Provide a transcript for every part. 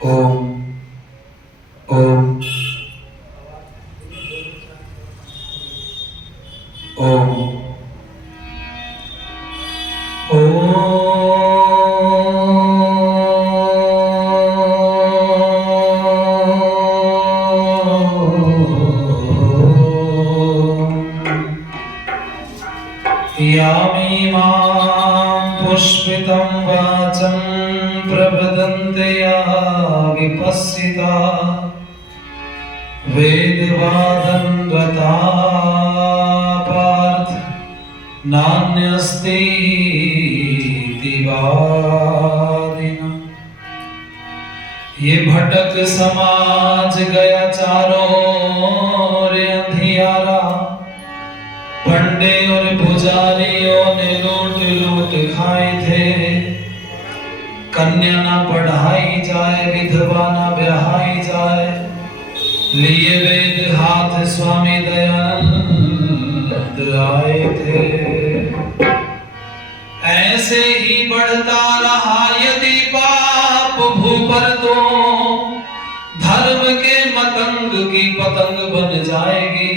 ओम ओम ओम यामि मां पुष्पितं वाचं प्रवदन्ते या विपस्सिता वेदवादं रता पार्थ नान्यस्ति वादिना। ये भटक समाज गया चारों ओर अंधियारा, पंडे और पुजारियों ने लूट लूट खाए थे। कन्या ना पढ़ाई जाए, विधवा ना ब्याहाई जाए, लिए वेद हाथ स्वामी दयानंद आए थे। ऐसे ही बढ़ता रहा यदि पाप भू पर, तो धर्म के मतंग की पतंग बन जाएगी।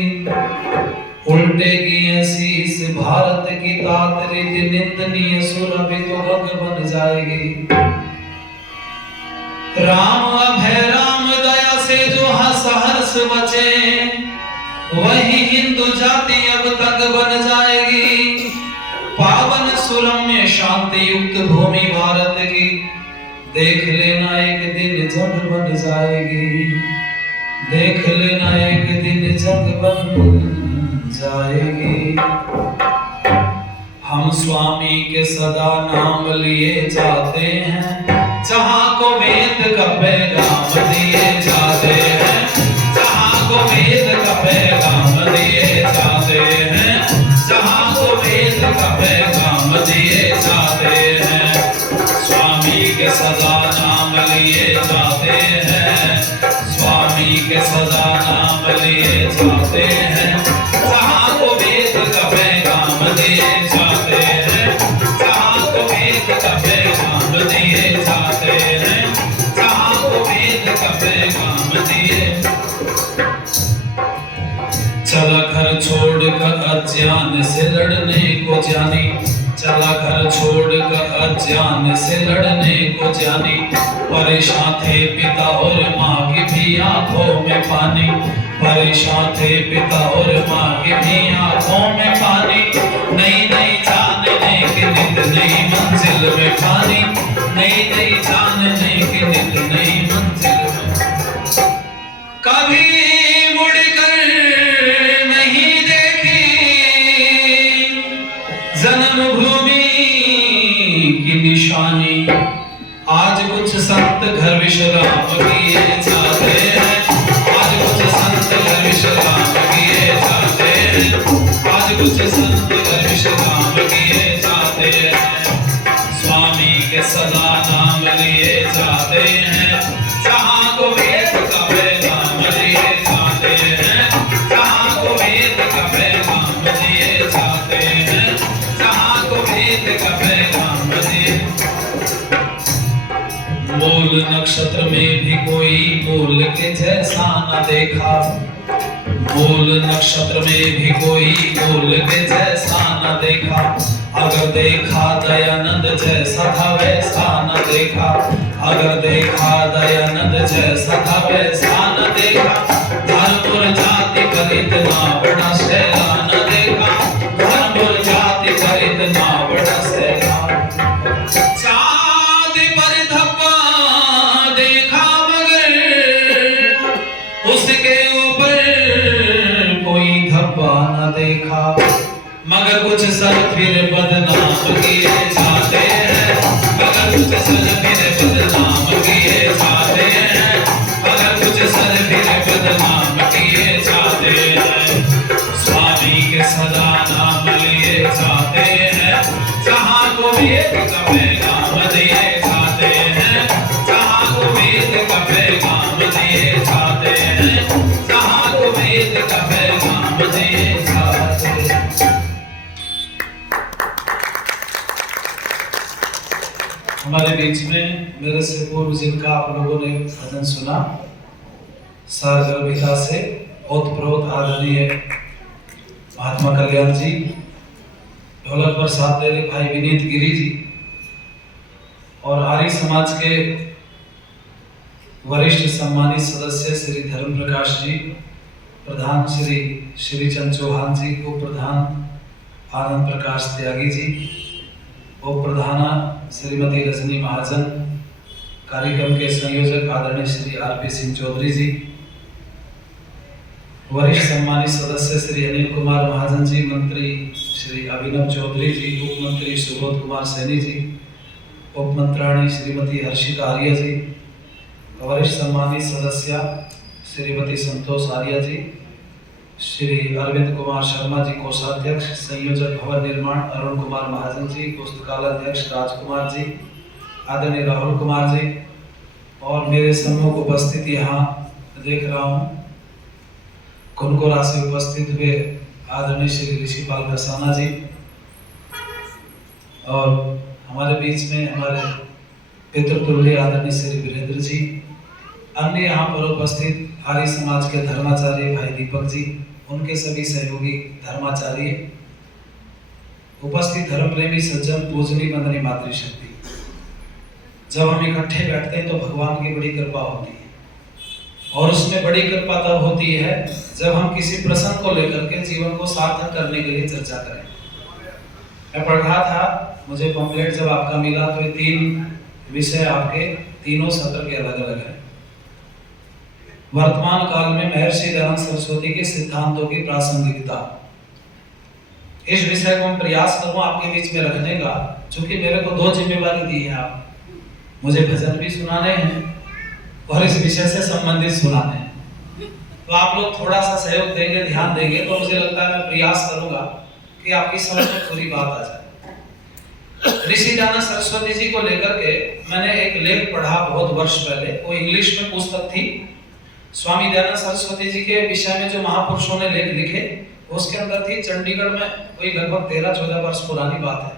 उल्टेगी ऐसी इस भारत की तातरी, निंदनीय सुरभि तो रंग बन जाएगी। राम अभय राम दया से जो हंस हर्ष बचे, वही हिंदू जाति अब तक बन जाएगी। पावन सुरम्य शांति युक्त भूमि भारत की, देख लेना एक दिन जग बन जाएगी। देख लेना एक दिन जग बन जाएगी। हम स्वामी के सदा नाम लिए जाते हैं, जहां को वेद का पैगाम दिए जाते हैं। जहां को वेद का पैगाम दिए जाते हैं। जहां को वेद का पैगाम दिए जाते हैं। स्वामी के सदा नाम लिए जाते हैं। स्वामी के सदा नाम लिए जाते हैं। जहां को वेद का पैगाम दिए जाते हैं। जहां को वेद का पैगाम दिए जाते हैं। जहां को वेद का पैगाम दिए। चला घर छोड़कर अज्ञान से लड़ने को जानी। चला घर छोड़कर अज्ञान से लड़ने को जानी। परेशान थे पिता और माँ की भी आंखों में पानी। परेशान थे पिता और माँ की भी आंखों में पानी। नई नई जानने की नित नई मंजिल में पानी। नई नई जानने की नित नई मंजिल में। कभी मुड़कर नहीं देखी जन्मभूमि की निशानी। आज कुछ संत घर विश्राम किए जाते हैं। आज कुछ संत घर विश्राम किए जाते हैं। आज कुछ संत घर विश्राम किए जाते हैं। स्वामी के सदा नाम लिए जाते हैं। जहां को वेद का पैगाम दिए जाते हैं। जहां को वेद का पैगाम दिए जाते हैं। जहां को वेद का पैगाम दिए। मूल नक्षत्र में भी कोई मूल के जैसा न देखा। मूल नक्षत्र में भी कोई मूल के जैसा न देखा। अगर देखा दयानंद जैसा था वैसा न देखा। अगर देखा दयानंद जैसा था वैसा न देखा। धर्म और जाति पर इतना बड़ा सहला न देखा। धर्म और जाति पर इतना बड़ा सहला। चांद पर धब्बा देखा मगर उसके ऊपर कोई धब्बा न देखा। मगर कुछ सर फिर बदनाम किए जाते हैं। मगर कुछ सर फिर बदनाम किए जाते हैं। मगर कुछ सर फिर बदनाम किए जाते हैं। स्वामी के सदा नाम लिए जाते हैं। जहां को वेद का पैगाम दिए जाते हैं। जहां को वेद का पैगाम दिए जाते हैं। जहां को वेद का पैगाम दिए जाते हैं। हमारे बीच में मेरे से पूर्व जिनका आप लोगों ने भजन सुना सारगर्भिता से ओतप्रोत आदरणीय महात्मा कल्याण जी, ढोलक पर साथ दे रहे भाई विनीत गिरी जी और आर्य समाज के वरिष्ठ सम्मानित सदस्य श्री धर्म प्रकाश जी, प्रधान श्री श्रीचंद चौहान जी, उप प्रधान आनंद प्रकाश त्यागी जी, उप प्रधाना श्रीमती रजनी महाजन, कार्यक्रम के संयोजक आदरणीय श्री आरपी सिंह चौधरी जी, वरिष्ठ सम्मानित सदस्य श्री अनिल कुमार महाजन जी, मंत्री श्री अभिनव चौधरी जी, उप मंत्री सुबोध कुमार सैनी जी, उप मंत्राणी श्रीमती हर्षिता आर्य जी, वरिष्ठ सम्मानित सदस्य श्रीमती संतोष आर्य जी, श्री अरविंद कुमार शर्मा जी कोषाध्यक्ष, संयोजक भवन निर्माण अरुण कुमार महाजन जी, पुस्तकालय राजकुमार जी, आदरणीय राहुल कुमार जी और मेरे सम्मुख उपस्थित यहाँ देख रहा हूँ कुनकोरा से उपस्थित हुए आदरणीय श्री ऋषिपाल कसाना जी और हमारे बीच में हमारे पितृतुल्य आदरणीय श्री वीरेंद्र जी, अन्य यहाँ पर उपस्थित आर्य समाज के धर्माचार्य भाई दीपक जी, उनके सभी सहयोगी धर्माचार्य, उपस्थित धर्म प्रेमी सज्जन, पूजनी वंदनीय मातृशक्ति। जब हम इकट्ठे बैठते हैं तो भगवान की बड़ी कृपा होती है और उसमें बड़ी कृपा तब होती है जब हम किसी प्रसंग को लेकर के जीवन को सार्थक करने के लिए चर्चा करें। मैं पढ़ रहा था, मुझे पम्फलेट जब आपका मिला तो ये 3 विषय आपके तीनों सत्र के अलग अलग हैं। वर्तमान काल में महर्षि दयानंद सरस्वती के सिद्धांतों की प्रासंगिकता, इस विषय को मैं प्रयास करूं आपके बीच में रखने का, क्योंकि मेरे को 2 जिम्मेवारी दी है। आप मुझे भजन भी सुनाने हैं और इस विषय से संबंधित सुनाने हैं, तो आप लोग थोड़ा सा सहयोग देंगे, ध्यान देंगे तो मुझे लगता है मैं प्रयास करूंगा कि आपकी समझ में पूरी बात आ जाए। ऋषि दयानंद सरस्वती जी को लेकर के मैंने एक लेख पढ़ा बहुत वर्ष पहले, वो इंग्लिश में पुस्तक थी। स्वामी दयानंद सरस्वती जी के विषय में जो महापुरुषों ने लेख लिखे उसके अंदर थी। चंडीगढ़ में कोई लगभग 13-14 वर्ष पुरानी बात है,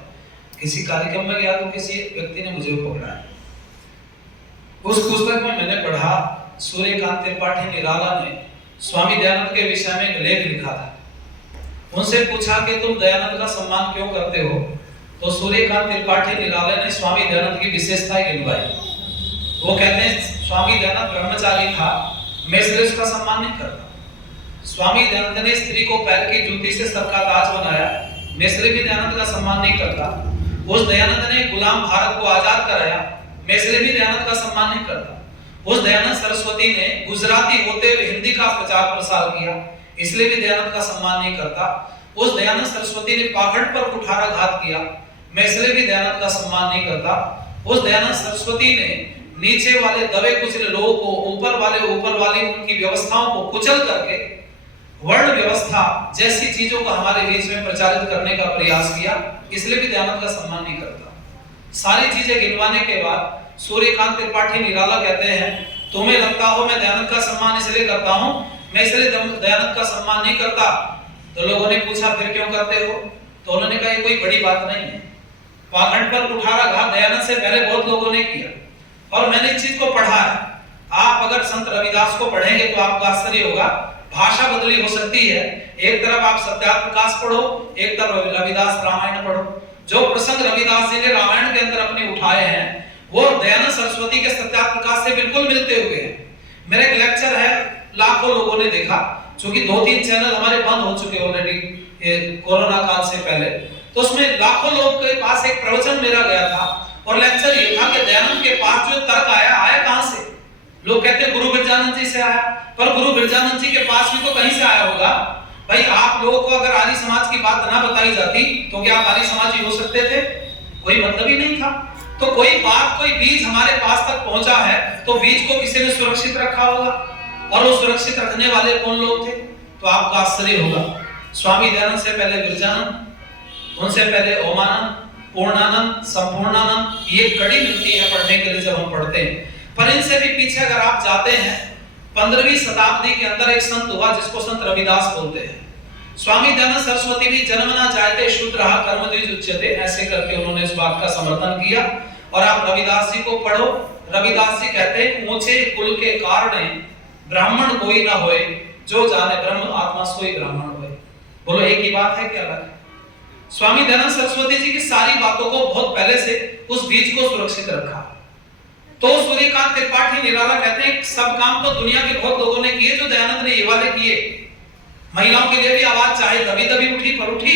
किसी कार्यक्रम में गया तो किसी व्यक्ति ने मुझे पकड़ा है। उस पुस्तक में मैंने पढ़ा, सूर्यकांत त्रिपाठी निराला ने स्वामी दयानंद के विषय में एक लेख लिखा था। उनसे पूछा कि तुम दयानंद का सम्मान क्यों करते हो, तो सूर्यकांत त्रिपाठी निराला ने स्वामी दयानंद की विशेषताएं गिनवाई। वो कहते हैं स्वामी दयानंद ब्रह्मचारी था, मैं इसलिए उसका सम्मान नहीं करता। स्वामी दयानंद ने स्त्री को पैर की जूती से सर का ताज बनाया, मैं इसलिए भी दयानंद का सम्मान नहीं करता। उस दयानंद ने गुलाम भारत को आजाद कराया, मैं इसलिए भी दयानंद का सम्मान नहीं करता। उस दयानंद सरस्वती ने गुजराती होते हुए हिंदी का प्रचार प्रसार किया, इसलिए भी दयानंद का सम्मान नहीं करता। उस दयानंद सरस्वती ने पाखंड पर कुठाराघात किया, मैं इसलिए भी दयानंद का सम्मान नहीं करता। उस दयानंद सरस्वती ने नीचे वाले दबे कुचले लोगों को ऊपर वाली उनकी व्यवस्थाओं को कुचल करके वर्ण व्यवस्था जैसी चीजों को हमारे बीच में प्रचारित करने का प्रयास किया, इसलिए भी दयानंद का सम्मान नहीं करता। सारी चीजें गिनवाने के बाद सूर्यकांत त्रिपाठी निराला कहते हैं, तुम्हें लगता हो मैं दयानंद का सम्मान इसलिए करता हूं, मैं इसलिए दयानंद का सम्मान नहीं करता। तो लोगों ने पूछा फिर क्यों करते हो, तो उन्होंने कहा ये कोई बड़ी बात नहीं है। पाखंड पर कुठाराघात दयानंद से पहले बहुत लोगों ने किया और मैंने इस चीज को पढ़ा है। आप अगर संत रविदास को पढ़ेंगे तो आपको आश्चर्य होगा, भाषा बदली हो सकती है। एक तरफ आप सत्यार्थ प्रकाश पढ़ो, एक तरफ रविदास रामायण पढ़ो। जो प्रसंग रविदास जी ने रामायण के अंदर अपने उठाए हैं वो दयानंद सरस्वती के सत्यार्थ प्रकाश से बिल्कुल मिलते हुए हैं। मेरा एक लेक्चर है, लाखों लोगों ने देखा, क्योंकि 2-3 चैनल हमारे बंद हो चुके ऑलरेडी कोरोना काल से पहले, तो उसमें लाखों लोग के पास एक प्रवचन मेरा गया था और लेक्चर ये था कि दयानंद के पास जो तर्क आया कहां से। लोग कहते गुरु बिरजानंद जी से आया, पर गुरु बिरजानंद जी के पास भी तो कहीं से आया होगा। भाई आप लोगों को अगर आर्य समाज की बात ना बताई जाती तो क्या आप आर्य समाज ही हो सकते थे? कोई मतलब ही नहीं था। तो कोई बात, कोई बीज हमारे पास तक पहुंचा है तो बीज को किसी ने सुरक्षित रखा होगा, और वो सुरक्षित रखने वाले कौन लोग थे? तो आपको आश्चर्य होगा, स्वामी दयानंद से पहले बिरजानंद, उनसे पहले ओमानंद, पूर्णानंद, संपूर्णानंद, ये कड़ी मिलती है पढ़ने के लिए जब हम पढ़ते हैं। पर इनसे भी पीछे अगर आप जाते हैं 15वीं शताब्दी के अंदर एक संत हुआ जिसको संत रविदास बोलते हैं। स्वामी दयानंद सरस्वती भी जन्मना जायते शूद्रः कर्मद्विज उच्यते, ऐसे करके उन्होंने इस बात का समर्थन किया और आप रविदास जी को पढ़ो। रविदास जी कहते हैं ऊंचे कुल के कारणे ब्राह्मण कोई ना होए, जो जाने ब्रह्म आत्मा सोई ब्राह्मण होए। बोलो एक ही बात है कि अलग है? स्वामी दयानंद सरस्वती जी की सारी बातों को बहुत पहले से उस बीज को सुरक्षित रखा। तो सूर्यकांत त्रिपाठी निराला कहते हैं सब काम तो दुनिया के बहुत लोगों ने किए, जो दयानंद ने ये वाले किए। महिलाओं के लिए भी आवाज चाहे दबी दबी उठी पर उठी,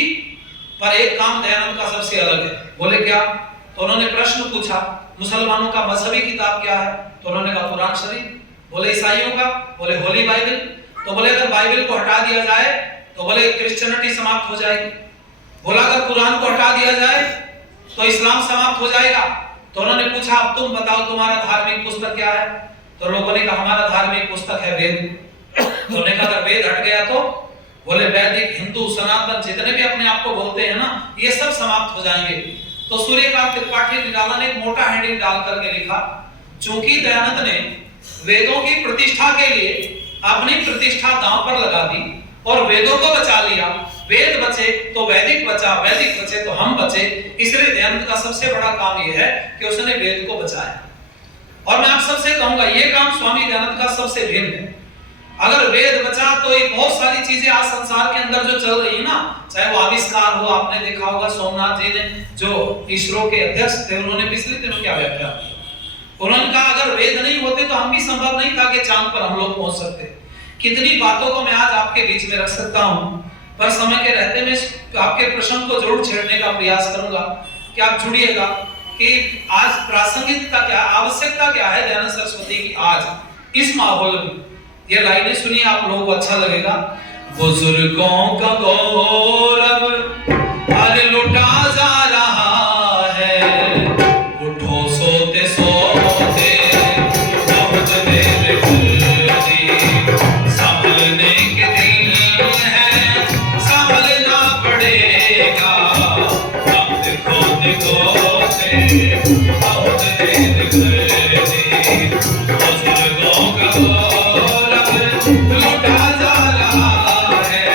पर एक काम दयानंद का सबसे अलग है। बोले क्या? तो उन्होंने प्रश्न पूछा मुसलमानों का मजहबी किताब क्या है? तो उन्होंने कहा कुरान शरीफ। बोले ईसाइयों का? बोले होली बाइबल। तो बोले अगर बाइबल को हटा दिया जाए तो बोले क्रिश्चियनिटी समाप्त हो जाएगी। बोला अगर कुरान को हटा दिया जाए तो इस्लाम समाप्त हो जाएगा। तो उन्होंने पूछा अब तुम बताओ तुम्हारा धार्मिक पुस्तक क्या है? तो लोगों ने कहा हमारा धार्मिक पुस्तक है वेद। तो उन्होंने कहा अगर वेद हट गया तो? बोले वैदिक, हिंदू, सनातन जितने भी अपने आप को बोलते हैं ना, ये सब समाप्त हो जाएंगे। तो सूर्यकांत त्रिपाठी निराला ने एक मोटा हेडिंग डाल करके लिखा, चूंकि दयानंद ने वेदों की प्रतिष्ठा के लिए अपनी प्रतिष्ठा दांव पर लगा दी और वेदों को बचा लिया, वेद बचे तो वैदिक बचा, वैदिक बचे तो हम बचे, इसलिए दयानंद का सबसे बड़ा काम यह है कि उसने वेद को बचाया। और मैं आप सबसे कहूंगा ये काम स्वामी दयानंद का सबसे भिन्न है। अगर वेद बचा तो ये बहुत सारी चीजें आज संसार के अंदर जो चल रही है ना, चाहे वो आविष्कार हो, आपने देखा होगा सोमनाथ जी ने जो इसरो के अध्यक्ष थे उन्होंने पिछले दिनों क्या व्याख्या की, उन्होंने कहा अगर वेद नहीं होते तो हम भी संभव नहीं था कि चांद पर हम लोग पहुंच सकते। कितनी बातों को मैं आज आपके बीच में रख सकता हूं, पर समय के रहते मैं आपके प्रश्न को जरूर छेड़ने का प्रयास करूंगा कि आप जुड़िएगा कि आज प्रासंगिकता क्या, आवश्यकता क्या है दयानंद सरस्वती की आज इस माहौल में। ये लाइनें सुनिए आप लोगों को अच्छा लगेगा। बुजुर्गों का गौरव अरे लुटा जा रहा है, उठो सोते सोते बहुत देर गुजरी, संभलने के दिन है संभलना पड़ेगा, वक्त खोते खोते बहुत देर गुजरी, बुजुर्गों का लुटा जा रहा है,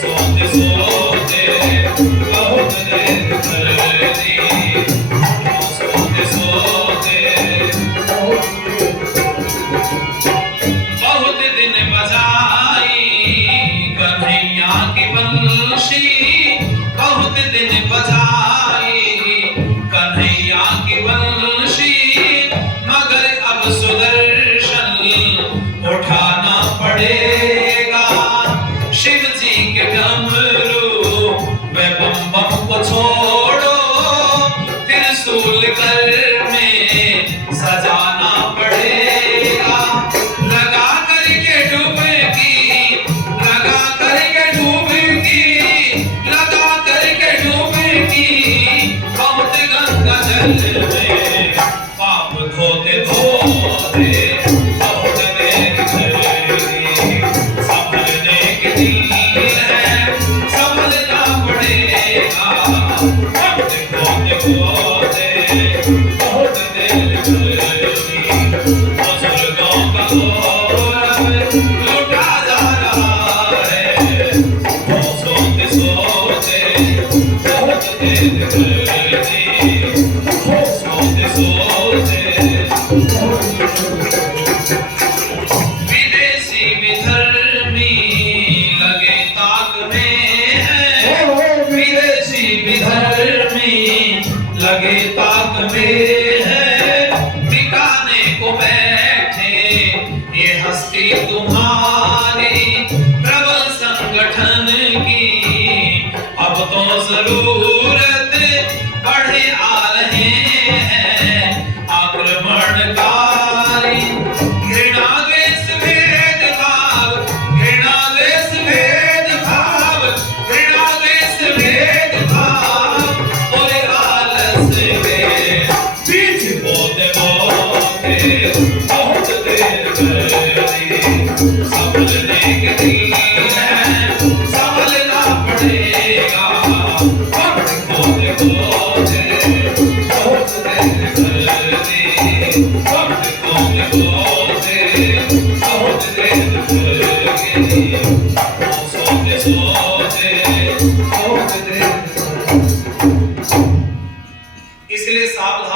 सोते सोते बहुत देर गुजरी, सोते सोते बहुत दिन बजाई कन्हैया की बंशी, बहुत दिन बजाई कन्हैया की बंशी, मगर अब सुदर्शन उठाना पड़ेगा, शिव जी के डमरू वे बम बम को छोड़ो, त्रिशूल कर में सजाना पड़ेगा, लगा करके डुबकी, लगा करके डुबकी, लगा करके डुबकी, बहुत गंगा जल में पाप धोते धोते बहुत देर गुजरी, संभलने के दिन है संभलना पड़ेगा, वक्त खोते खोते बहुत देर गुजरी, बुजुर्गों का गौरव लुटा जा रहा है, वो सोते सोते बहुत देर गुजरी, वो सोते सोते विदेशी विधर्मी लगे ताक में है, विदेशी विधर्मी लगे ताक में है, मिटाने को बैठे ये हस्ती तुम्हारी, प्रबल संगठन की अब तो जरूरत बढ़े आ रहे हैं आक्रमणकारी, घृणा द्वेष भेद भाव, घृणा द्वेष भेद भाव, घृणा द्वेष भेद भाव, और आलस में बीच बोते बोते बहुत देर गुजरी, संभलने के दिन है संभलना पड़ेगा, वक्त खोते खोते बहुत देर गुजरी, वक्त खोते खोते बहुत देर गुजरी, सोते सोते बहुत देर। इसलिए सावधान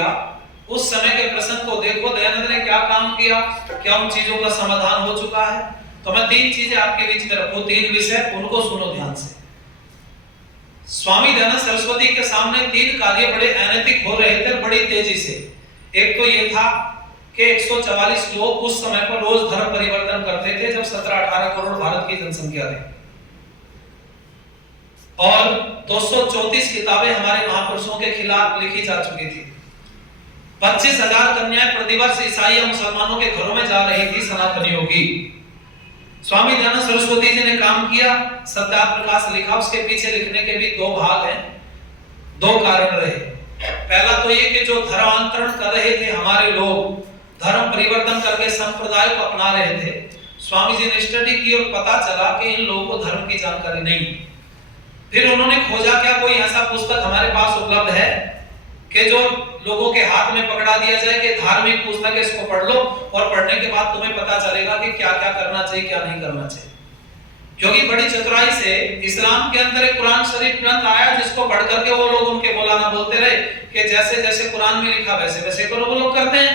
किया, उस समय के प्रसंग को देखो, दयानंद ने क्या काम किया, क्या उन चीजों का समाधान हो चुका है। तो मैं 3 चीजें आपके बीच में रखूं, 3 विषय, उनको सुनो ध्यान से। स्वामी दयानंद सरस्वती के सामने 3 कार्य बड़े अनैतिक हो रहे थे बड़ी तेजी से। एक तो ये था कि 144 लोग उस समय पर रोज धर्म परिवर्तन करते थे जब 17-18 करोड़ भारत की जनसंख्या थी, और 234 किताबें हमारे महापुरुषों के खिलाफ लिखी जा चुकी थी। 25,000 कन्याएं प्रतिवर्ष ईसाई या मुसलमानों के घरों में जा रही थी सनातनियों की। स्वामी दयानंद सरस्वती जी ने काम किया, सत्याप्रकाश लिखा, उसके पीछे लिखने के भी 2 भाग हैं, 2 कारण रहे। पहला तो ये कि जो धर्मांतरण कर रहे थे हमारे लोग, धर्म परिवर्तन करके संप्रदाय को अपना रहे थे, स्वामी जी ने स्टडी की और पता चला कि इन लोगों को धर्म की जानकारी नहीं। फिर उन्होंने खोजा क्या कोई ऐसा पुस्तक हमारे पास उपलब्ध है कि जो लोगों के हाथ में पकड़ा दिया जाए कि धार्मिक पुस्तक है, इसको पढ़ लो और पढ़ने के बाद तुम्हें पता चलेगा कि क्या क्या करना चाहिए, क्या नहीं करना चाहिए। क्योंकि बड़ी चतुराई से इस्लाम के अंदर एक कुरान शरीफ ग्रंथ आया जिसको पढ़ करके वो लोग उनके मौलाना बोलते रहे कि जैसे जैसे कुरान में लिखा वैसे वैसे करो, वो लोग करते हैं।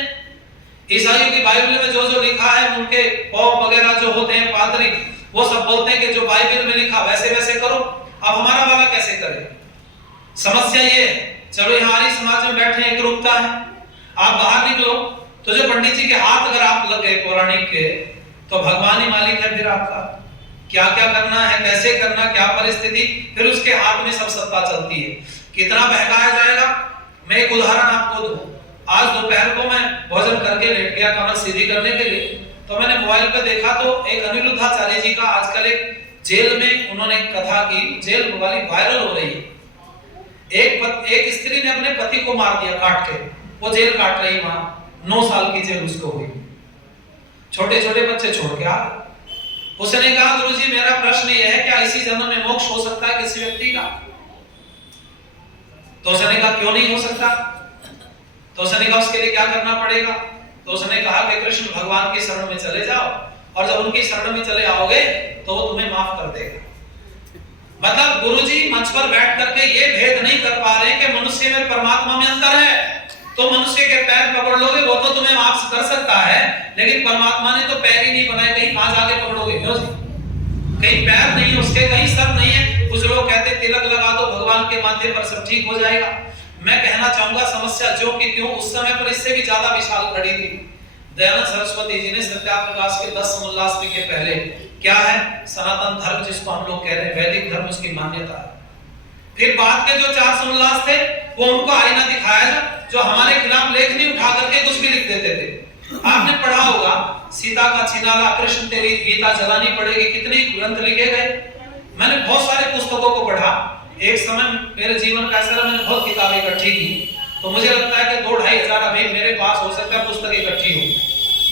ईसाइयों की बाइबल में जो जो लिखा है, उनके पॉप वगैरह जो होते हैं पादरी, वो सब बोलते हैं कि जो बाइबल में लिखा वैसे वैसे करो। अब हमारा वाला कैसे करे? समस्या ये है, चलो यहाँ आर्य समाज में बैठे एक रूपता है, आप बाहर निकलो तो जो पंडित जी के हाथ अगर आप लग गए पौराणिक के, तो भगवान ही मालिक है फिर आपका। क्या क्या करना है, कैसे करना, क्या परिस्थिति, फिर उसके हाथ में सब सत्ता चलती है। कितना बहकाया जाएगा। मैं एक उदाहरण आपको दूं। आज दोपहर को मैं भोजन करके लेट गया कमर सीधी करने के लिए, तो मैंने मोबाइल पे देखा तो एक अनिरुद्धाचार्य जी का आजकल एक जेल में उन्होंने कथा की, जेल वाली वायरल हो रही है। एक स्त्री ने अपने पति को मार दिया काट के, वो जेल काट रही, वहां 9 साल की जेल उसको हुई, छोटे छोटे बच्चे छोड़ के आ। उसने कहा गुरुजी मेरा प्रश्न यह है, क्या इसी जन्म में मोक्ष हो सकता है किसी व्यक्ति का? तो उसने कहा क्यों नहीं हो सकता? तो उसने कहा उसके लिए क्या करना पड़ेगा? तो उसने कहा कि कृष्ण भगवान की शरण में चले जाओ, और जब उनकी शरण में चले आओगे तो वो तुम्हें माफ कर देगा। मतलब गुरुजी मंच पर बैठ करके ये भेद नहीं कर पा रहे कि मनुष्य में परमात्मा में अंतर है। तो मनुष्य के पैर पकड़ लोगे वो तो तुम्हें माफ कर सकता है, लेकिन परमात्मा ने तो पैर ही नहीं बनाए, कहीं कहां जाके पकड़ोगे? कहीं पैर नहीं उसके, कहीं सर नहीं है। कुछ लोग कहते तिलक लगा दो भगवान के माथे पर सब ठीक हो जाएगा। मैं कहना चाहूंगा समस्या जो कि क्यों उस समय पर इससे भी ज्यादा विशाल खड़ी थी। दयानंद सरस्वती जी ने सत्याप्रकाश के 10 समोल्लास लिखे। पहले क्या है? सनातन धर्म जिसको हम लोग कह रहे हैं, वैदिक धर्म, उसकी मान्यता है। फिर बाद के जो 4 समोल्लास थे वो उनको आईना दिखाया जो हमारे खिलाफ लेख नहीं उठा करके कुछ भी लिख देते थे। आपने पढ़ा होगा सीता का छिनाला, कृष्ण तेरी गीता जलानी पड़ेगी, कितने ग्रंथ लिखे गए। मैंने बहुत सारे पुस्तकों को पढ़ा। एक समय मेरे जीवन का ऐसा मैंने बहुत किताबें इकट्ठी की, तो मुझे लगता है कि 2-2.5 हजार अभी मेरे पास हो सकता है पुस्तक इकट्ठी हो।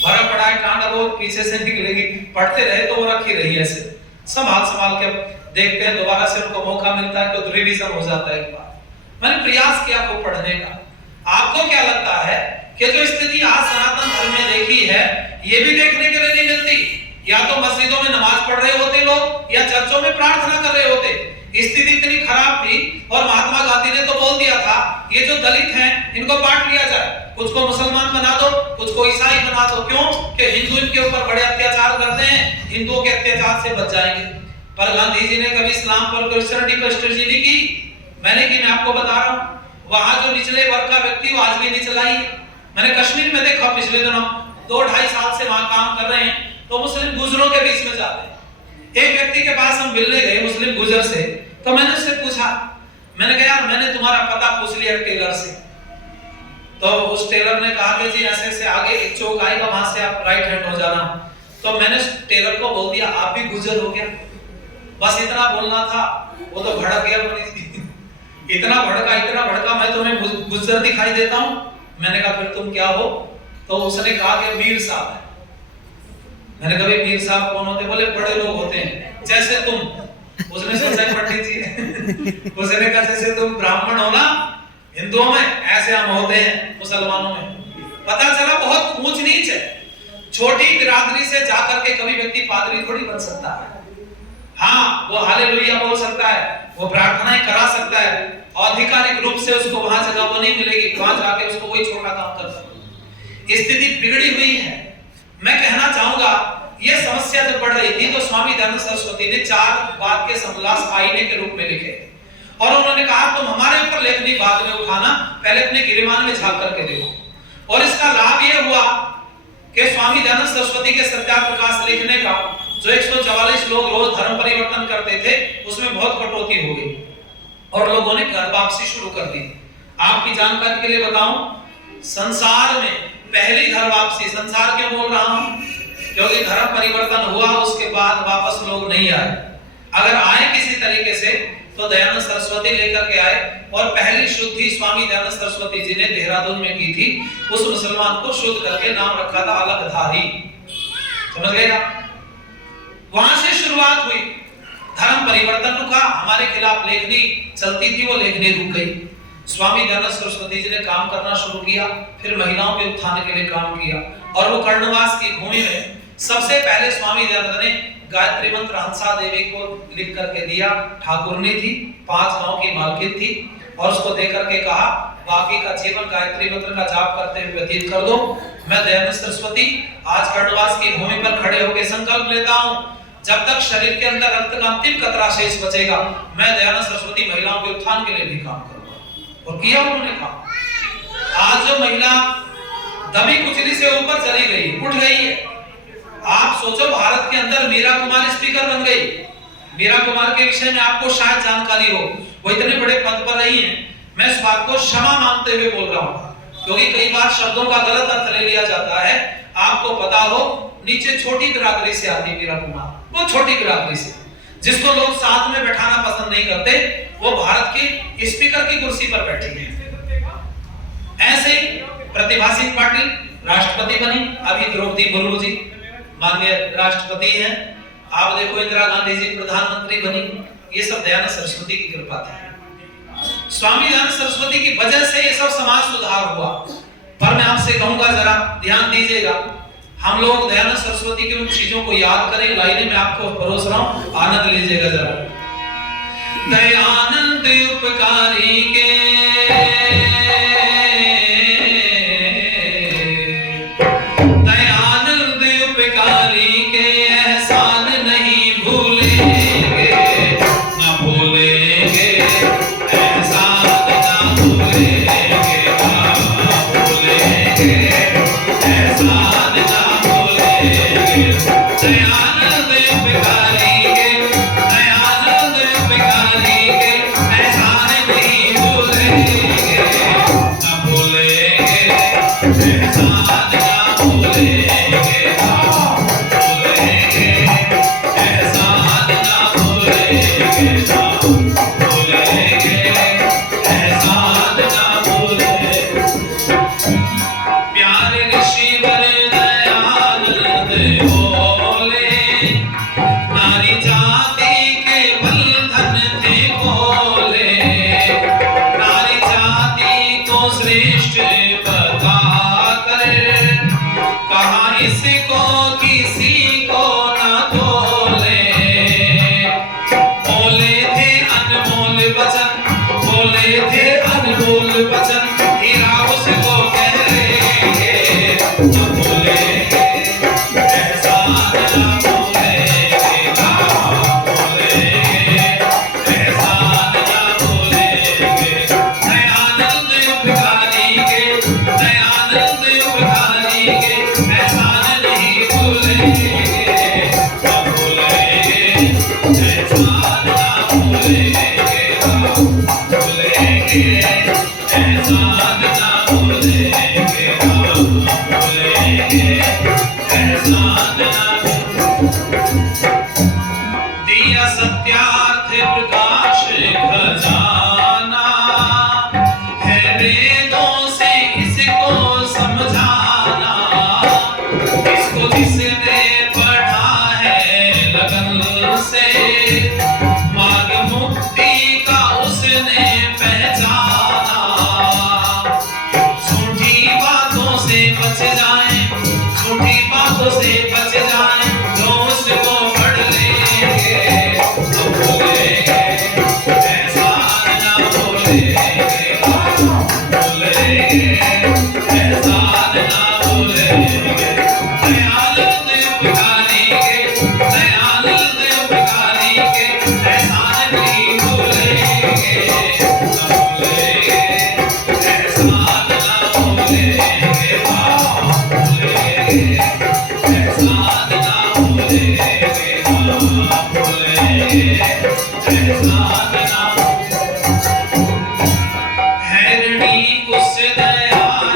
भरा पड़ा है कांड, वो पीछे से निकलेगी, पढ़ते रहे तो वो रखी रही ऐसे संभाल संभाल के देखते हैं, दोबारा से उनको मौका मिलता है तो रिवीजन हो जाता है एक बार। मैंने प्रयास किया वो पढ़ने का। आपको क्या लगता है कि जो स्थिति आज सनातन धर्म में देखी है, ये भी देखने के लिए नहीं मिलती? या तो मस्जिदों में नमाज पढ़ रहे होते लोग, या चर्चों में प्रार्थना कर रहे होते। स्थिति इतनी खराब थी, और महात्मा गांधी ने तो बोल दिया था ये जो दलित हैं इनको बांट लिया जाए, कुछ को मुसलमान बना दो, कुछ को ईसाई बना दो। क्यों? कि हिंदू इनके ऊपर बड़े अत्याचार करते हैं, हिंदुओं के अत्याचार से बच जाएंगे। पर गांधी जी ने कभी इस्लाम पर क्रिश्चियनिटी पर स्ट्रेटजी नहीं की। मैंने की, मैं आपको बता रहा हूं, वहां जो निचले वर्ग का व्यक्ति वो आज भी निचला ही है। मैंने कश्मीर में देखा पिछले दिनों, 2-2.5 साल से वहां काम कर रहे हैं, तो मुस्लिम गुजरों के बीच में जाते हैं। एक व्यक्ति के पास हम मिलने गए मुस्लिम गुजर से, तो मैंने उससे पूछा, मैंने कहा यार मैंने तुम्हारा पता पूछ लिया टेलर से। तो उस टेलर ने कहा कि जी ऐसे से आगे एक चौक आएगा, वहां से आप राइट हैंड हो जाना। तो मैंने टेलर को बोल दिया आप भी गुजर हो क्या? बस इतना बोलना था, वो तो भड़क गया। इतना भड़का मैं तुम्हें गुजर दिखाई देता हूं। मैंने कहा फिर तुम क्या हो? तो उसने कहा कि मीर साहब है। मैंने कहा मीर साहब कौन होते? बोले बड़े लोग होते हैं जैसे तुम। उसने सोचा पंडित जी, उसने कहा जैसे तुम ब्राह्मण हो ना हिंदुओं में, ऐसे हम होते हैं मुसलमानों में। पता चला बहुत ऊंच नीच है। छोटी बिरादरी से जाकर के कभी व्यक्ति पादरी थोड़ी बन सकता है। हाँ, वो हालेलुया बोल सकता है, वो प्रार्थनाएं करा सकता है, और आधिकारिक रूप से उसको वहां जगह वो नहीं मिलेगी, वहां जाके उसको वही छोटा काम करना। स्थिति बिगड़ी हुई है। मैं कहना चाहूंगा ये समस्या जब बढ़ रही थी तो स्वामी दयानंद सरस्वती ने 4 बात के समोल्लास आईने के रूप में लिखे और उन्होंने कहा तुम हमारे ऊपर लेखनी बाद में उठाना, पहले अपने गिरिमान में झांक करके देखो। और इसका लाभ ये हुआ कि स्वामी दयानंद सरस्वती के सत्याप्रकाश लिखने का जो 144 लोग रोज धर्म परिवर्तन करते थे उसमें बहुत कटौती हो गई और लोगों ने घर वापसी शुरू कर दी। आपकी जानकारी के लिए बताऊं, संसार में पहली घर वापसी, संसार क्यों बोल रहा हूं, क्योंकि धर्म परिवर्तन हुआ उसके बाद वापस लोग नहीं आए। अगर आए किसी तरीके से तो दयानंद सरस्वती लेकर के आए और पहली शुद्धि स्वामी दयानंद सरस्वती जी ने देहरादून में की थी। उस मुसलमान को शुद्ध करके नाम रखा था अलगधारी, समझ गए आप? वहां से शुरुआत हुई, धर्म परिवर्तन रुका, हमारे खिलाफ लेखनी चलती थी वो लेखनी रुक गई। स्वामी दयानंद सरस्वती जी ने काम करना शुरू किया, फिर महिलाओं के उत्थान के लिए काम किया और वो कर्णवास की भूमि में सबसे पहले स्वामी दयानंद ने गायत्री मंत्र हंसा देवी को लिख करके दिया। ठाकुरनी थी, 5 गांव की मालकिन थी और उसको देकर के कहा बाकी का जीवन गायत्री मंत्र का जाप करते हुए व्यतीत कर दो। मैं दयानंद सरस्वती आज कर्णवास की भूमि पर खड़े होकर संकल्प लेता हूं, जब तक शरीर के अंदर रक्त का अंतिम कतरा शेष बचेगा मैं दयानंद सरस्वती महिलाओं के उत्थान के लिए भी काम करूंगा। और किया उन्होंने काम। आज जो महिला दबी कुचली से ऊपर चली गई, उठ गई है। आप सोचो भारत के अंदर मीरा कुमार स्पीकर बन गई। मीरा कुमार के विषय में आपको शायद जानकारी हो, वो इतने बड़े पद पर रही हैं। मैं इस बात को क्षमा मांगते हुए बोल रहा हूं क्योंकि कई बार शब्दों का गलत अर्थ ले लिया जाता है। आपको पता हो नीचे छोटी बिरादरी से आती है मीरा कुमार, वो छोटी बिरादरी से, जिसको लोग साथ में बैठाना पसंद नहीं करते, वो भारत की स्पीकर की कुर्सी पर बैठी है। ऐसे प्रतिभा सिंह पाटिल राष्ट्रपति बनी, अभी द्रौपदी मुर्मू जी माननीय राष्ट्रपति हैं। आप देखो इंदिरा गांधी जी प्रधानमंत्री बनी, ये सब दयानंद सरस्वती की कृपा थी। स्वामी दयानंद सरस्वती की वजह से ये सब समाज सुधार हुआ। पर मैं आपसे कहूंगा जरा ध्यान दीजिएगा, हम लोग दयानंद सरस्वती की उन चीजों को याद करें। लाइनें में आपको परोस रहा हूं, आनंद लीजिएगा जरा। दयानंद उपकारी के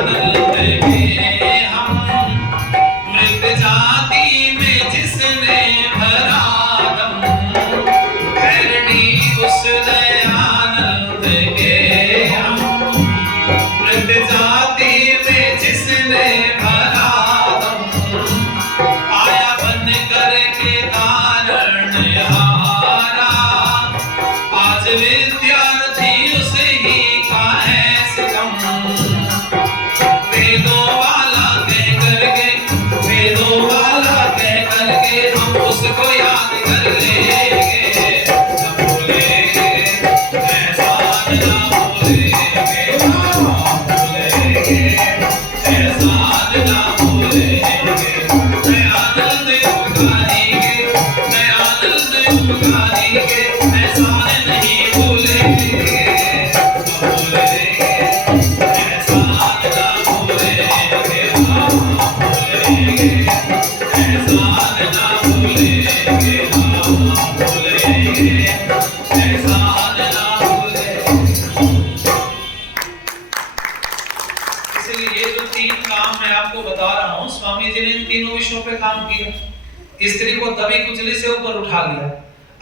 आनंद के हम, मृत जाति में जिसने भरा दम, खैरनी उस दयानंद के हम, मृत जाति में जिसने भरा दम, आया बन करके तारणहारा, आज विद्यार्थी उसे ही का है सितम, वेदों वाला कह करके, वेदों वाला कह करके हम उसको याद कर लेंगे, न भूलेंगे एहसान, न भूलेंगे, न भूलेंगे एहसान, न भूलेंगे, दयानंद उपकारिके, दयानंद उपकारिके एहसान नहीं भूलेंगे, न भूलेंगे एहसान, न भूलेंगे, न भूलेंगे एहसान, न भूलेंगे, न भूलेंगे एहसान, न भूलेंगे। इसलिए ये जो तीन काम मैं आपको बता रहा हूं, स्वामी जी ने इन तीनों विषयों पे काम किया। स्त्री को दबी कुचली से ऊपर उठा लिया।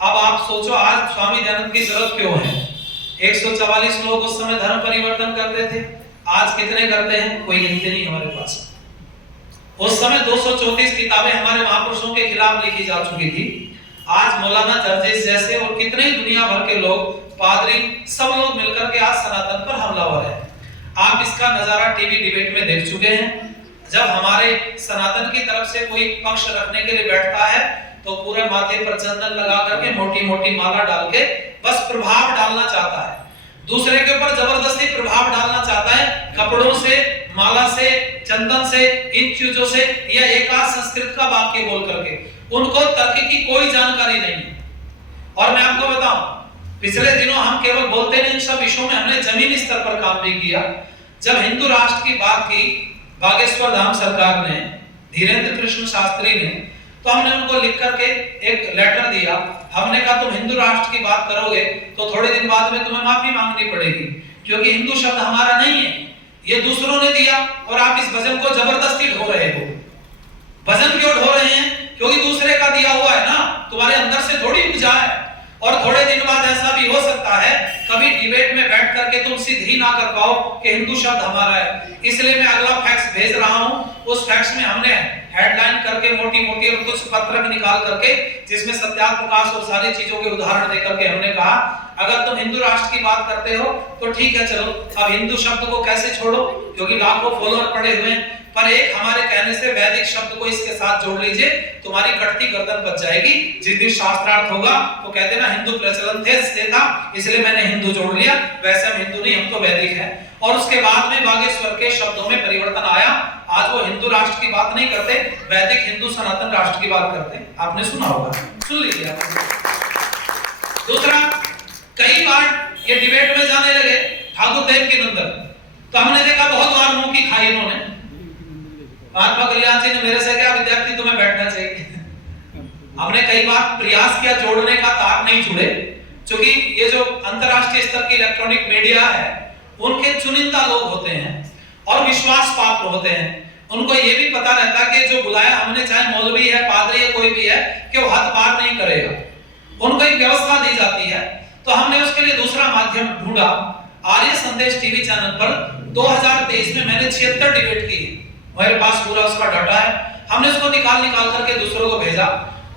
अब आप सोचो आज स्वामी दयानंद की जरूरत क्यों है? 144 लोग उस समय धर्म परिवर्तन करते थे, आज कितने करते हैं कोई गिनती नहीं हमारे पास। उस समय 234 किताबें हमारे महापुरुषों के खिलाफ लिखी जा चुकी थी। आज मौलाना जर्जिस जैसे और कितने ही दुनिया भर के लोग, पादरी, सब लोग मिलकर के आज सनातन पर हमलावर हैं। आप इसका नजारा टीवी डिबेट में देख चुके हैं। जब हमारे सनातन की तरफ से कोई पक्ष रखने के लिए बैठता है तो पूरे माथे पर चंदन लगा करके मोटी मोटी माला डाल के बस प्रभाव डालना चाहता है, दूसरे के ऊपर जबरदस्ती प्रभाव डालना चाहता है, कपड़ों से, माला से, चंदन से, इन चीजों से, या एकाध संस्कृत का वाक्य बोल करके। उनको तर्क की कोई जानकारी नहीं। और मैं आपको बताऊं, पिछले दिनों हम केवल बोलते नहीं, इन सब विषयों में हमने जमीनी स्तर पर काम भी किया। जब हिंदू राष्ट्र की बात की बागेश्वर धाम सरकार ने, धीरेन्द्र कृष्ण शास्त्री ने, तो हमने उनको लिख करके एक लेटर दिया। हमने कहा तुम हिंदू राष्ट्र की बात करोगे तो थोड़े दिन बाद में तुम्हें माफी मांगनी पड़ेगी, क्योंकि हिंदू शब्द हमारा नहीं है, ये दूसरों ने दिया और आप इस भजन को जबरदस्ती ढो रहे हो। भजन क्यों ढो रहे हैं? क्योंकि दूसरे का दिया हुआ है ना, तुम्हारे अंदर से थोड़ी उपजा है। और थोड़े दिन बाद ऐसा भी हो सकता है कभी डिबेट में बैठ करके तुम सिद्ध ही ना कर पाओ कि हिंदू शब्द हमारा है। इसलिए मैं अगला फैक्स भेज रहा हूं। उस फैक्स में हमने हेडलाइन करके मोटी मोटी और कुछ पत्रक निकाल करके, जिसमें सत्याग्रह प्रकाश और सारी चीजों के उदाहरण दे करके हमने कहा अगर तुम हिंदू राष्ट्र की बात करते हो तो ठीक है, चलो अब हिंदू शब्द को कैसे छोड़ो, क्योंकि लाखों फॉलोअर पड़े हुए हैं, पर एक हमारे कहने से वैदिक शब्द को इसके साथ जोड़ लीजिए, तुम्हारी कटती गर्दन बच जाएगी। जिस दिन शास्त्रार्थ होगा तो कहते ना हिंदू प्रचलन थे था, इसलिए मैंने हिंदू जोड़ लिया। वैसे हम हिंदू नहीं, हम तो वैदिक हैं। और उसके बाद में बागेश्वर के शब्दों में परिवर्तन आया। आज वो हिंदू राष्ट्र की बात नहीं करते, वैदिक हिंदू सनातन राष्ट्र की बात करते हैं। आपने सुना होगा, सुन लीजिए। दूसरा, कई बार ये डिबेट में जाने लगे ठाकुर देव के नंदन, तो हमने देखा बहुत बार मुंह की खाई इन्होंने। महात्मा कल्याण जी ने मेरे से कहा विद्यार्थी तुम्हें बैठना चाहिए। हमने कई बार प्रयास किया जोड़ने का, तार नहीं जुड़े, क्योंकि ये जो अंतरराष्ट्रीय स्तर की इलेक्ट्रॉनिक मीडिया है उनके चुनिंदा लोग होते हैं और विश्वास पात्र होते हैं। उनको ये भी पता रहता है कि जो बुलाया हमने, चाहे मौलवी है, पादरी है, कोई भी है, कि वो हद पार नहीं करेगा। उनको एक व्यवस्था दी जाती है। तो हमने उसके लिए दूसरा माध्यम ढूंढा। आर्य संदेश टीवी चैनल पर 2023 में मैंने 76 डिबेट की, मेरे पास पूरा उसका डाटा है। हमने उसको निकाल करके दूसरों को भेजा।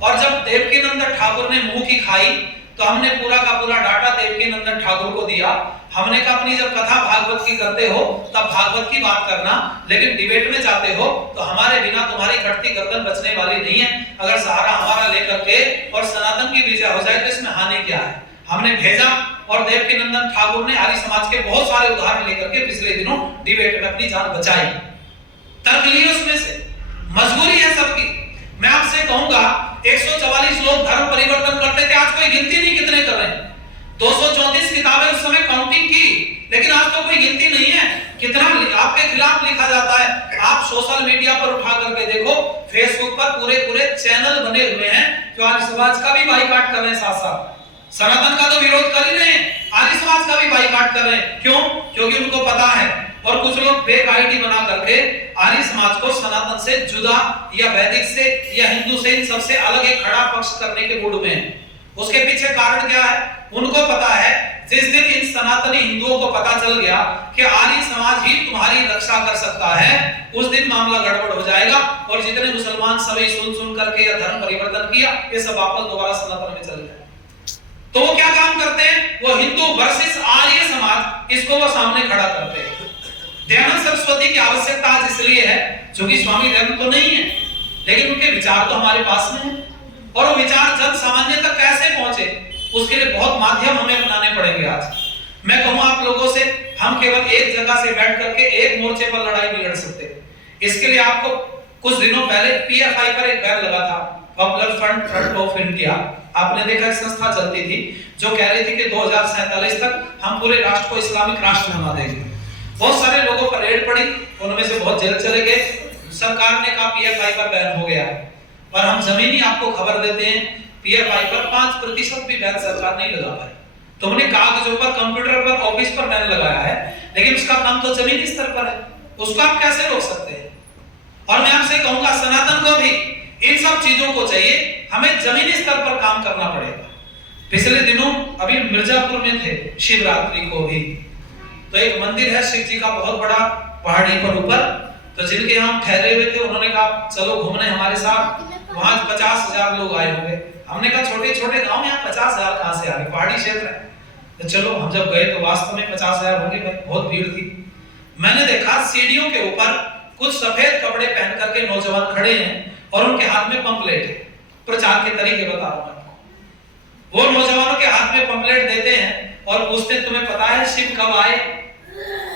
और जब देवकीनंदन ठाकुर ने मुंह की खाई तो हमने पूरा का पूरा डाटा देवकीनंदन ठाकुर को दिया। हमने कहा अपनी जब कथा भागवत की करते हो तब भागवत की बात करना, लेकिन डिबेट में जाते हो तो हमारे बिना तुम्हारी कटती गर्दन बचने वाली नहीं है। अगर सहारा हमारा लेकर के और सनातन की विजय हो जाए तो इसमें हानि क्या है? हमने भेजा और देवकीनंदन ठाकुर ने आर्य समाज के बहुत सारे उदाहरण लेकर के पिछले दिनों डिबेट में अपनी जान बचाई। तर्क लिए उसमें से, मजबूरी है सबकी। मैं आपसे कहूंगा 144 लोग धर्म परिवर्तन करते थे, आज कोई गिनती नहीं कितने कर रहे हैं। 234 किताबें उस समय काउंटिंग की, लेकिन आज तो कोई गिनती नहीं है कितना आपके खिलाफ लिखा जाता है। आप सोशल मीडिया पर उठा करके देखो, फेसबुक पर पूरे चैनल बने हुए हैं जो आज समाज का भी बाइकाट कर रहे हैं, साथ साथ सनातन का तो विरोध कर ही रहे हैं। आर्य समाज का भी बाइकआउट कर रहे हैं। क्यों? क्योंकि उनको पता है, और कुछ लोग फेक आईडी बना करके आर्य समाज को सनातन से जुदा या वैदिक से या हिंदू से इन सबसे अलग एक खड़ा पक्ष करने के मूड में है। उसके पीछे कारण क्या है? उनको पता है जिस दिन इन सनातनी हिंदुओं को पता चल गया कि आर्य समाज ही तुम्हारी रक्षा कर सकता है, उस दिन मामला गड़बड़ हो जाएगा, और जितने मुसलमान सभी सुन करके या धर्म परिवर्तन किया, ये सब वापस दोबारा सनातन में चले जाए। तो वो क्या काम करते हैं? वो हिंदू वर्सेस आर्य समाज, इसको वो सामने खड़ा करते हैं। दयानंद सरस्वती की आवश्यकता आज इसलिए है, जो कि स्वामी दयानंद तो नहीं है, लेकिन उनके विचार तो हमारे पास में है, और वो विचार जन सामान्य तक कैसे पहुंचे, उसके लिए बहुत माध्यम हमें बनाने पड़ेंगे। आज मैं कहूं आप लोगों से, हम केवल एक जगह से बैठ करके एक मोर्चे पर लड़ाई नहीं लड़ सकते। इसके लिए आपको कुछ दिनों पहले पीएफआई पर एक बैन लगा था, पॉपुलर फ्रंट ऑफ इंडिया। आपने देखा एक संस्था चलती थी जो कह रही थी कि 2047 तक हम पूरे राष्ट्र को इस्लामिक राष्ट्र बना देंगे। बहुत सारे लोगों पर रेड पड़ी, उनमें से बहुत जेल चले गए। सरकार ने कहा पीएफआई पर बैन हो गया, पर हम जमीनी आपको खबर देते हैं, पीएफआई पर 5% भी बैन सरकार नहीं लगा पाई। तो हमने कागजों पर, कंप्यूटर पर, ऑफिस पर बैन लगाया है, लेकिन उसका काम तो जमीनी स्तर पर है, उसको आप कैसे रोक सकते हैं? और मैं आपसे कहूंगा सनातन को भी इन सब चीजों को चाहिए, हमें जमीनी स्तर पर काम करना पड़ेगा। पिछले दिनों अभी मिर्जापुर में थे, शिवरात्रि को भी, तो एक मंदिर है शिव जी का बहुत बड़ा पहाड़ी पर ऊपर, तो जिनके हम ठहरे हुए थे उन्होंने कहा चलो घूमने हमारे साथ। वहां 50,000 लोग आए होंगे। हमने कहा छोटे छोटे गांव में यहाँ 50,000 कहां से आ गए, पहाड़ी क्षेत्र है। तो चलो हम जब गए तो वास्तव में 50,000 होंगे भाई, बहुत भीड़ थी। मैंने देखा सीढ़ियों के ऊपर कुछ सफेद कपड़े पहन करके नौजवान खड़े हैं, और उनके हाथ में पंपलेट है। प्रचार के तरीके बता रहा हूं आपको। वो नौजवानों के हाथ में पंपलेट देते हैं और पूछते तुम्हें पता है शिव कब आए,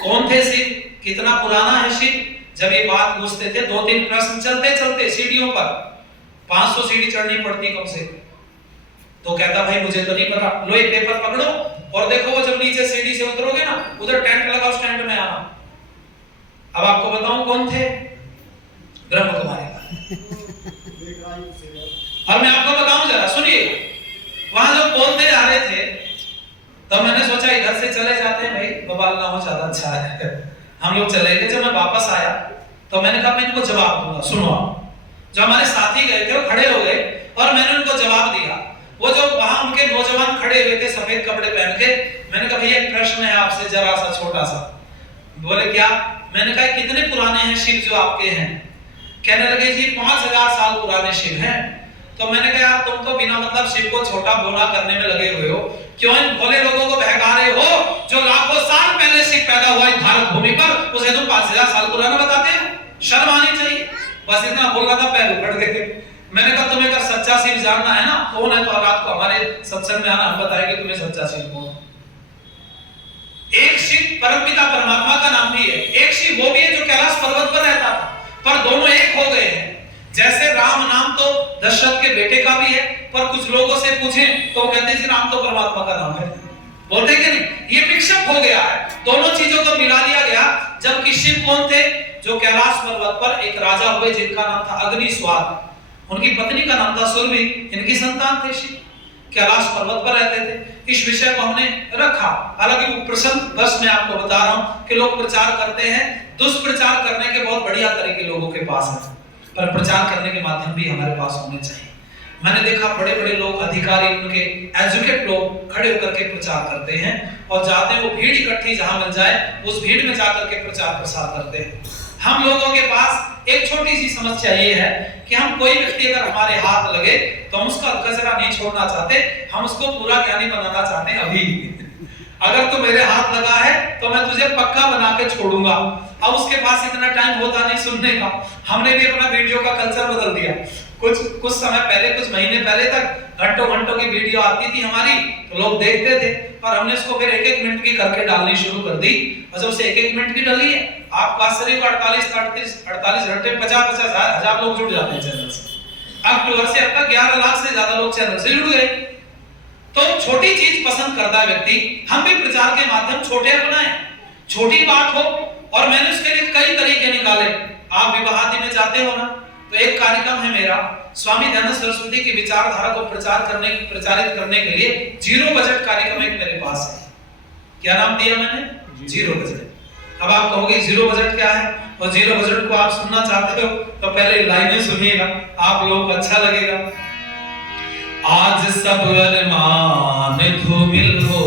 कौन थे शिव, कितना पुराना है शिव। जब ये बात पूछते थे 2-3 प्रश्न चलते चलते सीढ़ियों पर 500 सीढ़ी चढ़नी पड़ती कम से, तो कहता भाई मुझे तो नहीं पता, लो एक पेपर पकड़ो और देखो वो जब नीचे सीढ़ी से उतरोगे ना, उधर टेंट लगा, उस टेंट में आना। अब आपको बताऊं कौन थे? ब्रह्म कुमारी। और मैं आपको बताऊं जरा सुनिए, वहां जब बोलते जा रहे थे तो मैंने सोचा इधर से चले जाते हैं भाई, बवाल ना हो, ज्यादा अच्छा है। हम लोग चले गए। जब मैं वापस आया तो मैंने कहा मैं इनको जवाब दूंगा, सुनो। जो हमारे साथी गए थे वो खड़े हो गए और मैंने उनको जवाब दिया। वो जो वहां उनके नौजवान खड़े हुए थे सफेद कपड़े पहन के, मैंने कहा भैया एक प्रश्न है आपसे जरा सा छोटा सा। बोले क्या? मैंने कहा कितने पुराने हैं शिव जो आपके हैं? कहने लगे जी 5000 साल पुराने शिव हैं। तो मैंने कहा यार तुम तो बिना मतलब शिव को छोटा बोला करने में लगे हुए हो, क्यों इन भोले लोगों को बहका रहे हो? जो लाखों साल पहले शिव पैदा हुआ इस भारत भूमि पर, उसे तुम 5000 साल पुराना बताते हो? शर्म आनी चाहिए। बस इतना बोल रहा था, पैर उखड़ गए। मैंने कहा तुम्हें अगर सच्चा शिव जानना है ना, कौन है, तो रात को हमारे सत्संग में आना, हम बताएंगे तुम्हें सच्चा शिव कौन। एक शिव परमपिता परमात्मा का नाम भी है, एक शिव वो भी है जो कैलाश पर्वत पर रहता था, पर दोनों एक हो गए हैं। जैसे राम नाम तो दशरथ के बेटे का भी है, पर कुछ लोगों से पूछें तो कहते हैं राम तो परमात्मा का नाम है, बोलते कि नहीं? ये मिक्सअप हो गया है, दोनों चीजों को मिला लिया गया। जबकि शिव कौन थे? जो कैलाश पर्वत पर एक राजा हुए जिनका नाम था अग्निस्वाद, उनकी पत्नी का नाम था सुरभि, इनकी संतान थे शिव, कैलाश पर्वत पर रहते थे। इस विषय को हमने रखा। हालांकि प्रसन्न बस मैं आपको बता रहा हूं कि लोग प्रचार करते हैं, दुष्प्रचार करने के बहुत बढ़िया तरीके लोगों के पास है, पर प्रचार करने के माध्यम भी हमारे पास होने चाहिए। मैंने देखा बड़े बड़े लोग, अधिकारी, उनके एजुकेट लोग खड़े होकर के प्रचार करते हैं और जाते हैं, वो भीड़ इकट्ठी जहां मिल जाए उस भीड़ में जाकर के प्रचार प्रसार करते हैं। हम लोगों के पास एक छोटी सी समस्या ये है कि हम कोई व्यक्ति अगर हमारे हाथ लगे तो हम उसका कचरा नहीं छोड़ना चाहते, हम उसको पूरा ज्ञानी बनाना चाहते हैं। अभी अगर तू मेरे हाथ लगा है तो मैं तुझे पक्का बना के छोड़ूंगा। अब उसके पास इतना टाइम होता नहीं सुनने का। हमने भी अपना वीडियो का कल्चर बदल दिया। कुछ समय पहले, कुछ महीने पहले तक घंटों घंटों की वीडियो आती थी हमारी, तो लोग देखते थे, पर हमने इसको फिर 1-1 मिनट की करके डालनी शुरू कर दी। और जब से 1-1 मिनट की डाली है, आपका आश्चर्य को 48 घंटे 50-50 हजार लोग जुड़ जाते हैं चैनल से। अक्टूबर से अब तक 11 लाख से ज्यादा लोग चैनल से जुड़ गए। तो छोटी चीज पसंद करता है व्यक्ति, हम भी प्रचार के माध्यम छोटे अपनाएं, छोटी बात हो। और मैंने उसके लिए कई तरीके निकाले। आप विवाह आदि में जाते हो ना, तो एक कार्यक्रम है मेरा, स्वामी दयानंद सरस्वती की विचारधारा को प्रचारित करने के लिए 0 बजट कार्यक्रम एक मेरे पास है। क्या नाम दिया मैंने? Zero budget. अब आप कहोगे जीरो बजट क्या है, और जीरो बजट को आप सुनना चाहते हो तो पहले लाइनें सुनिएगा, आप लोगों को अच्छा लगेगा। आज सब अरमान धूमिल हो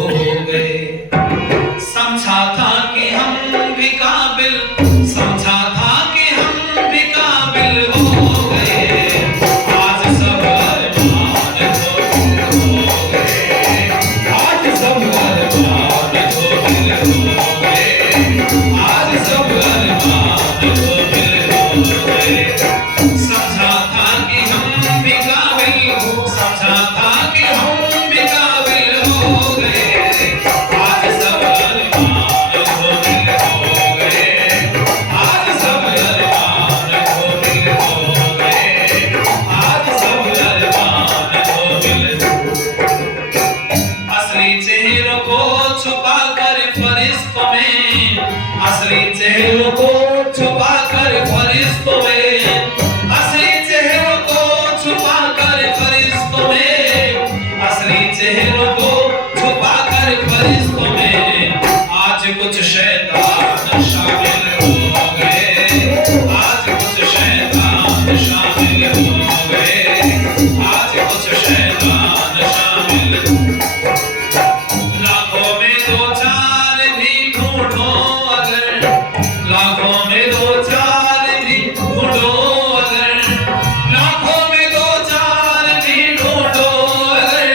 गए, समझा था कि हम भी काबिल, समझा था कि हम भी काबिल हो गए। आज सब अरमान धूमिल हो गए, आज सब अरमान धूमिल हो गए, आज सब अरमान धूमिल हो गए। समझा था कि हम भी काबिल, समझा था कि हम भी काबिल हो गए। आज सब अरमान धूमिल हो गए, आज सब अरमान धूमिल हो गए, आज सब अरमान धूमिल। असली चेहरों को छुपा कर फरिश्तों में, असली चेहरों को छुपा कर फरिश्तों में, असली चेहरों को छुपा कर फरिश्तों में, असली चेहरों को छुपा कर फरिश्तों में, आज कुछ शैतान शामिल हो गए, आज कुछ शैतान शामिल हो गए, आज कुछ शैतान शामिल। लाखों में दो चार भी ढूंढो अगर, लाखों में दो चार भी ढूंढो अगर, लाखों में दो चार भी ढूंढो अगर,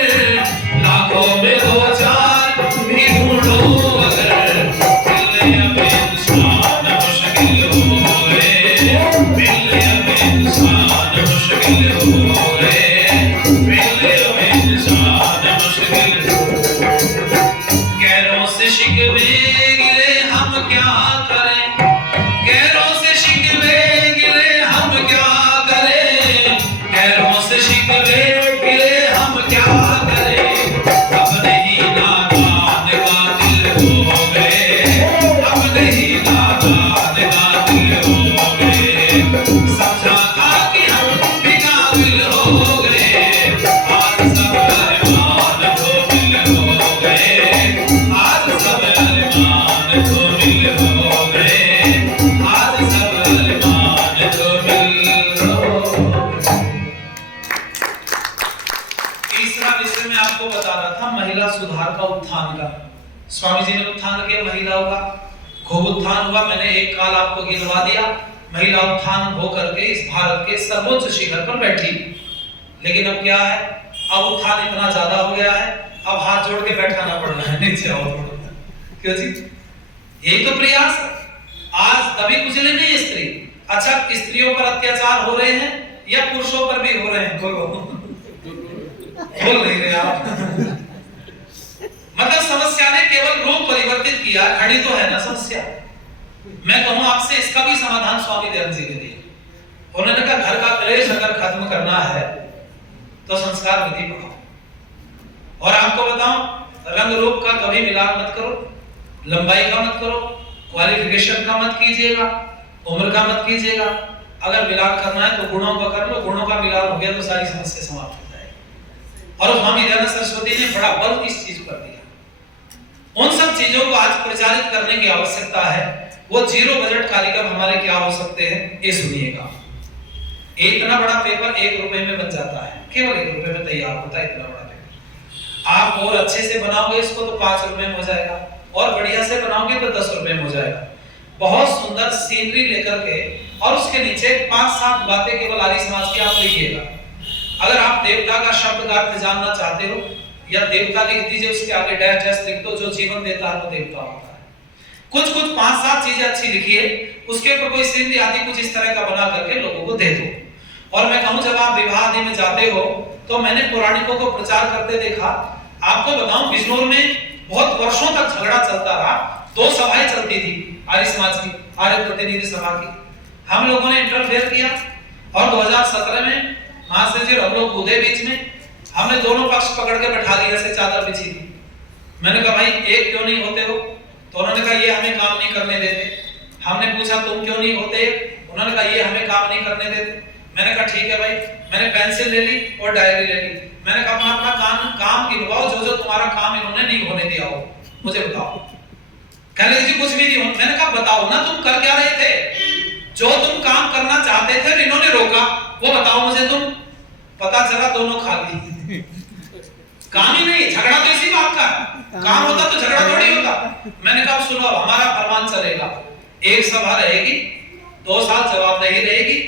लाखों में दो चार भी ढूंढो अगर, मिलने अब इंसान मुश्किल हो गए, मिलने अब इंसान मुश्किल हो गए, मिलने अब इंसान मुश्किल। गैरों से शिकवे गिले हम क्या करें, गैरों से शिकवे गिले हम क्या करें, गैरों से शिकवे गिले हम क्या करें। अब नहीं नादान कातिल हो गए, अब नहीं नादान कातिल हो गए। समझा था कि हम भी काबिल हो गए, आज सब अरमान धूमिल हो गए, आज सब अरमान धूमिल हो गए, आज सब अरमान धूमिल हो गए। तीसरा विषय मैं आपको बता रहा था महिला सुधार का, उत्थान का। स्वामी जी ने उत्थान किया महिलाओं का, खूब उत्थान हुआ। मैंने एक काल आपको गिनवा दिया, महिला उत्थान होकर के इस भारत के सर्वोच्च शिखर पर बैठी। लेकिन अब क्या है, अब उत्थान इतना ज्यादा हो गया है, अब हाथ जोड़ के बैठाना पड़ रहा है, नीचे आओ थोड़ा। क्यों जी? यही तो प्रयास है। आज तभी कुचले नहीं स्त्री। अच्छा, स्त्रियों पर अत्याचार हो रहे हैं या पुरुषों पर भी हो रहे हैं? बोल नहीं रहे आप। मतलब समस्या ने केवल रूप परिवर्तित किया, खड़ी तो है ना समस्या। मैं कहूं आपसे, इसका भी समाधान स्वामी दयानंद जी ने दिया। उन्होंने कहा घर का क्लेश अगर खत्म करना है तो संस्कार विधि पढ़ाओ। और आपको बताऊं, रंग रूप का कभी मिलान मत करो, लंबाई का मत करो, क्वालिफिकेशन का मत कीजिएगा, उम्र का मत कीजिएगा। अगर मिलान करना है तो गुणों का कर लो, गुणों का मिलान हो गया तो सारी समस्या समाप्त हो जाएगी। और स्वामी दयानंद सरस्वती ने बड़ा बल इस चीज पर दिया। उन सब चीजों को आज प्रचारित करने की आवश्यकता है। वो जीरो बजट कार्यक्रम हमारे क्या हो सकते हैं, ये सुनिएगा। इतना बड़ा पेपर 1 रुपए में बन जाता है, केवल 1 रुपए में तैयार होता है इतना बड़ा पेपर। आप और अच्छे से बनाओगे इसको तो 5 रुपए में हो जाएगा, और बढ़िया से बनाओगे तो 10 रुपए में हो जाएगा। बहुत सुंदर सीनरी लेकर के, और उसके नीचे 5-7 बातें केवल आर्य समाज की आप लिखिएगा। अगर आप देवता का शब्द का अर्थ जानना चाहते हो, या देवता लिख दीजिए, उसके आगे डैश डैश लिख दो, जो जीवन देता है वो देवता होता है। कुछ 5-7 चीजें अच्छी लिखिए, उसके ऊपर कोई सीनरी आदि कुछ इस तरह का बना करके लोगों को दे दो। और मैं कहूं, जब आप विवाह आदि में जाते हो तो मैंने पौराणिकों को प्रचार करते देखा। आपको बताऊं, बिजनौर में बहुत वर्षों तक झगड़ा चलता रहा। 2 सभाएं चलती थी आर्य समाज की, आर्य प्रतिनिधि सभा की। हम लोगों ने इंटरफेयर किया, और 2017 में वहां से फिर हम लोग कूदे बीच में। हमने दोनों पक्ष पकड़ के बैठा लिया, ऐसे चादर बिछी थी। मैंने कहा भाई एक क्यों नहीं होते हो? तो उन्होंने कहा ये हमें काम नहीं करने देते। हमने पूछा तुम क्यों नहीं होते? उन्होंने कहा ये हमें काम नहीं करने देते। मैंने कहा ठीक है भाई। मैंने पेंसिल ले ली और डायरी ले ली। मैंने कहा अपना काम गिनवाओ, जो जो तुम्हारा काम इन्होंने नहीं होने दिया हो मुझे बताओ। कहने लगे जी कुछ भी नहीं हो। मैंने कहा बताओ ना तुम कर क्या रहे थे, जो तुम काम करना चाहते थे और इन्होंने रोका, वो बताओ मुझे तुम। पता चला दोनों खाली काम ही नहीं, झगड़ा तो इसी बात का, काम होता तो झगड़ा थोड़ी होता। मैंने कहा सुनो हमारा फरमान चलेगा, एक सभा रहेगी, 2 साल जवाबदेही रहेगी,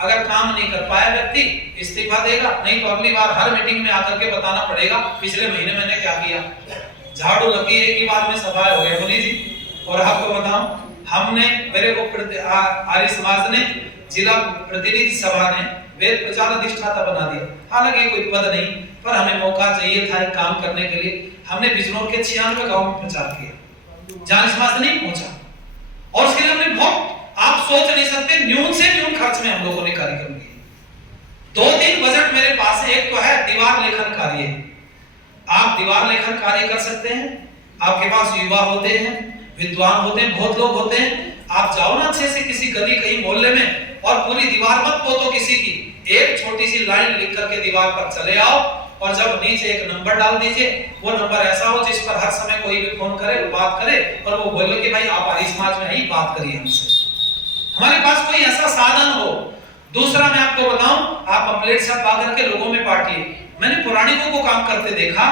अगर काम नहीं कर पाया व्यक्ति इस्तीफा देगा, नहीं तो अगली बार हर मीटिंग में आकर के बताना पड़ेगा पिछले महीने मैंने क्या किया। झाड़ू लगी एक ही बार में सभा हो गई बोली जी। और आपको बताऊं हमने मेरे को आर्य समाज ने जिला प्रतिनिधि सभा ने वेद प्रचार अधिष्ठाता बना दिया। हालांकि कोई पद नहीं, पर हमें मौका चाहिए था एक काम करने के लिए। हमने बिजनौर के 96 गांव में प्रचार किया, जहां समाज नहीं पहुंचा, और उसके लिए हमने बहुत, आप सोच नहीं सकते, न्यून से न्यून खर्च में हम लोगों ने कार्यक्रम किए। 2-3 बजट मेरे पास है। एक तो है दीवार लेखन कार्य, आप दीवार लेखन कार्य कर सकते हैं, आपके पास युवा होते हैं, विद्वान होते हैं, बहुत लोग होते हैं, आप जाओ ना अच्छे से किसी गली कहीं मोहल्ले में और पूरी दीवार मत पोतो किसी की, एक छोटी सी लाइन लिख करके दीवार पर चले आओ और जब नीचे एक नंबर डाल दीजिए, वो नंबर ऐसा हो जिस पर हर समय कोई भी फोन करे, बात करे और वो बोले कि भाई आप आर्य समाज में ही बात करिए हमसे। हमारे पास कोई ऐसा साधन हो। दूसरा मैं आपको बताऊं, आप पम्पलेट सब पा करके लोगों में बांटिए। मैंने पुराणिकों को काम करते देखा,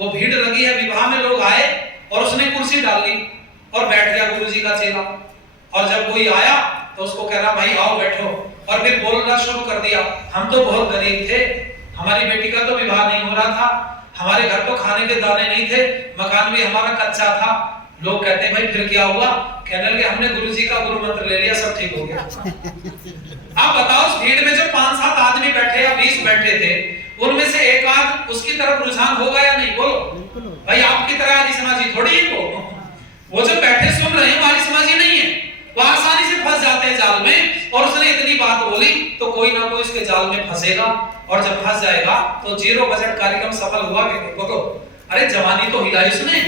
वो भीड़ लगी है, विवाह में लोग आए और उसने कुर्सी डाल ली और बैठ गया गुरुजी का चेला, और जब कोई आया तो उसको कह रहा भाई आओ बैठो, और फिर बोलना शुरू कर दिया, हम तो बहुत गरीब थे, हमारी बेटी का तो विवाह नहीं हो रहा था, हमारे घर तो खाने के दाने नहीं थे, मकान भी हमारा कच्चा था। लोग कहते हैं भाई फिर क्या हुआ, कहने लगे हमने गुरुजी का गुरु मंत्र ले लिया, सब ठीक हो गया। आप बताओ उस भीड़ में जो 5-7 आदमी बैठे या 20 बैठे थे, उनमें से एक आध उसकी तरफ रुझान होगा या नहीं, बोलो भाई। आपकी तरह आदि समाजी थोड़ी है वो जो बैठे सुन रहे हैं वो आदि समाजी नहीं है, वो आसानी से फंस जाते हैं जाल में। और उसने इतनी बात बोली तो कोई ना कोई उसके जाल में फंसेगा, और जब फंस जाएगा तो 0 बजट कार्यक्रम सफल हुआ कि नहीं, बोलो। अरे जवानी तो हिलाई उसने।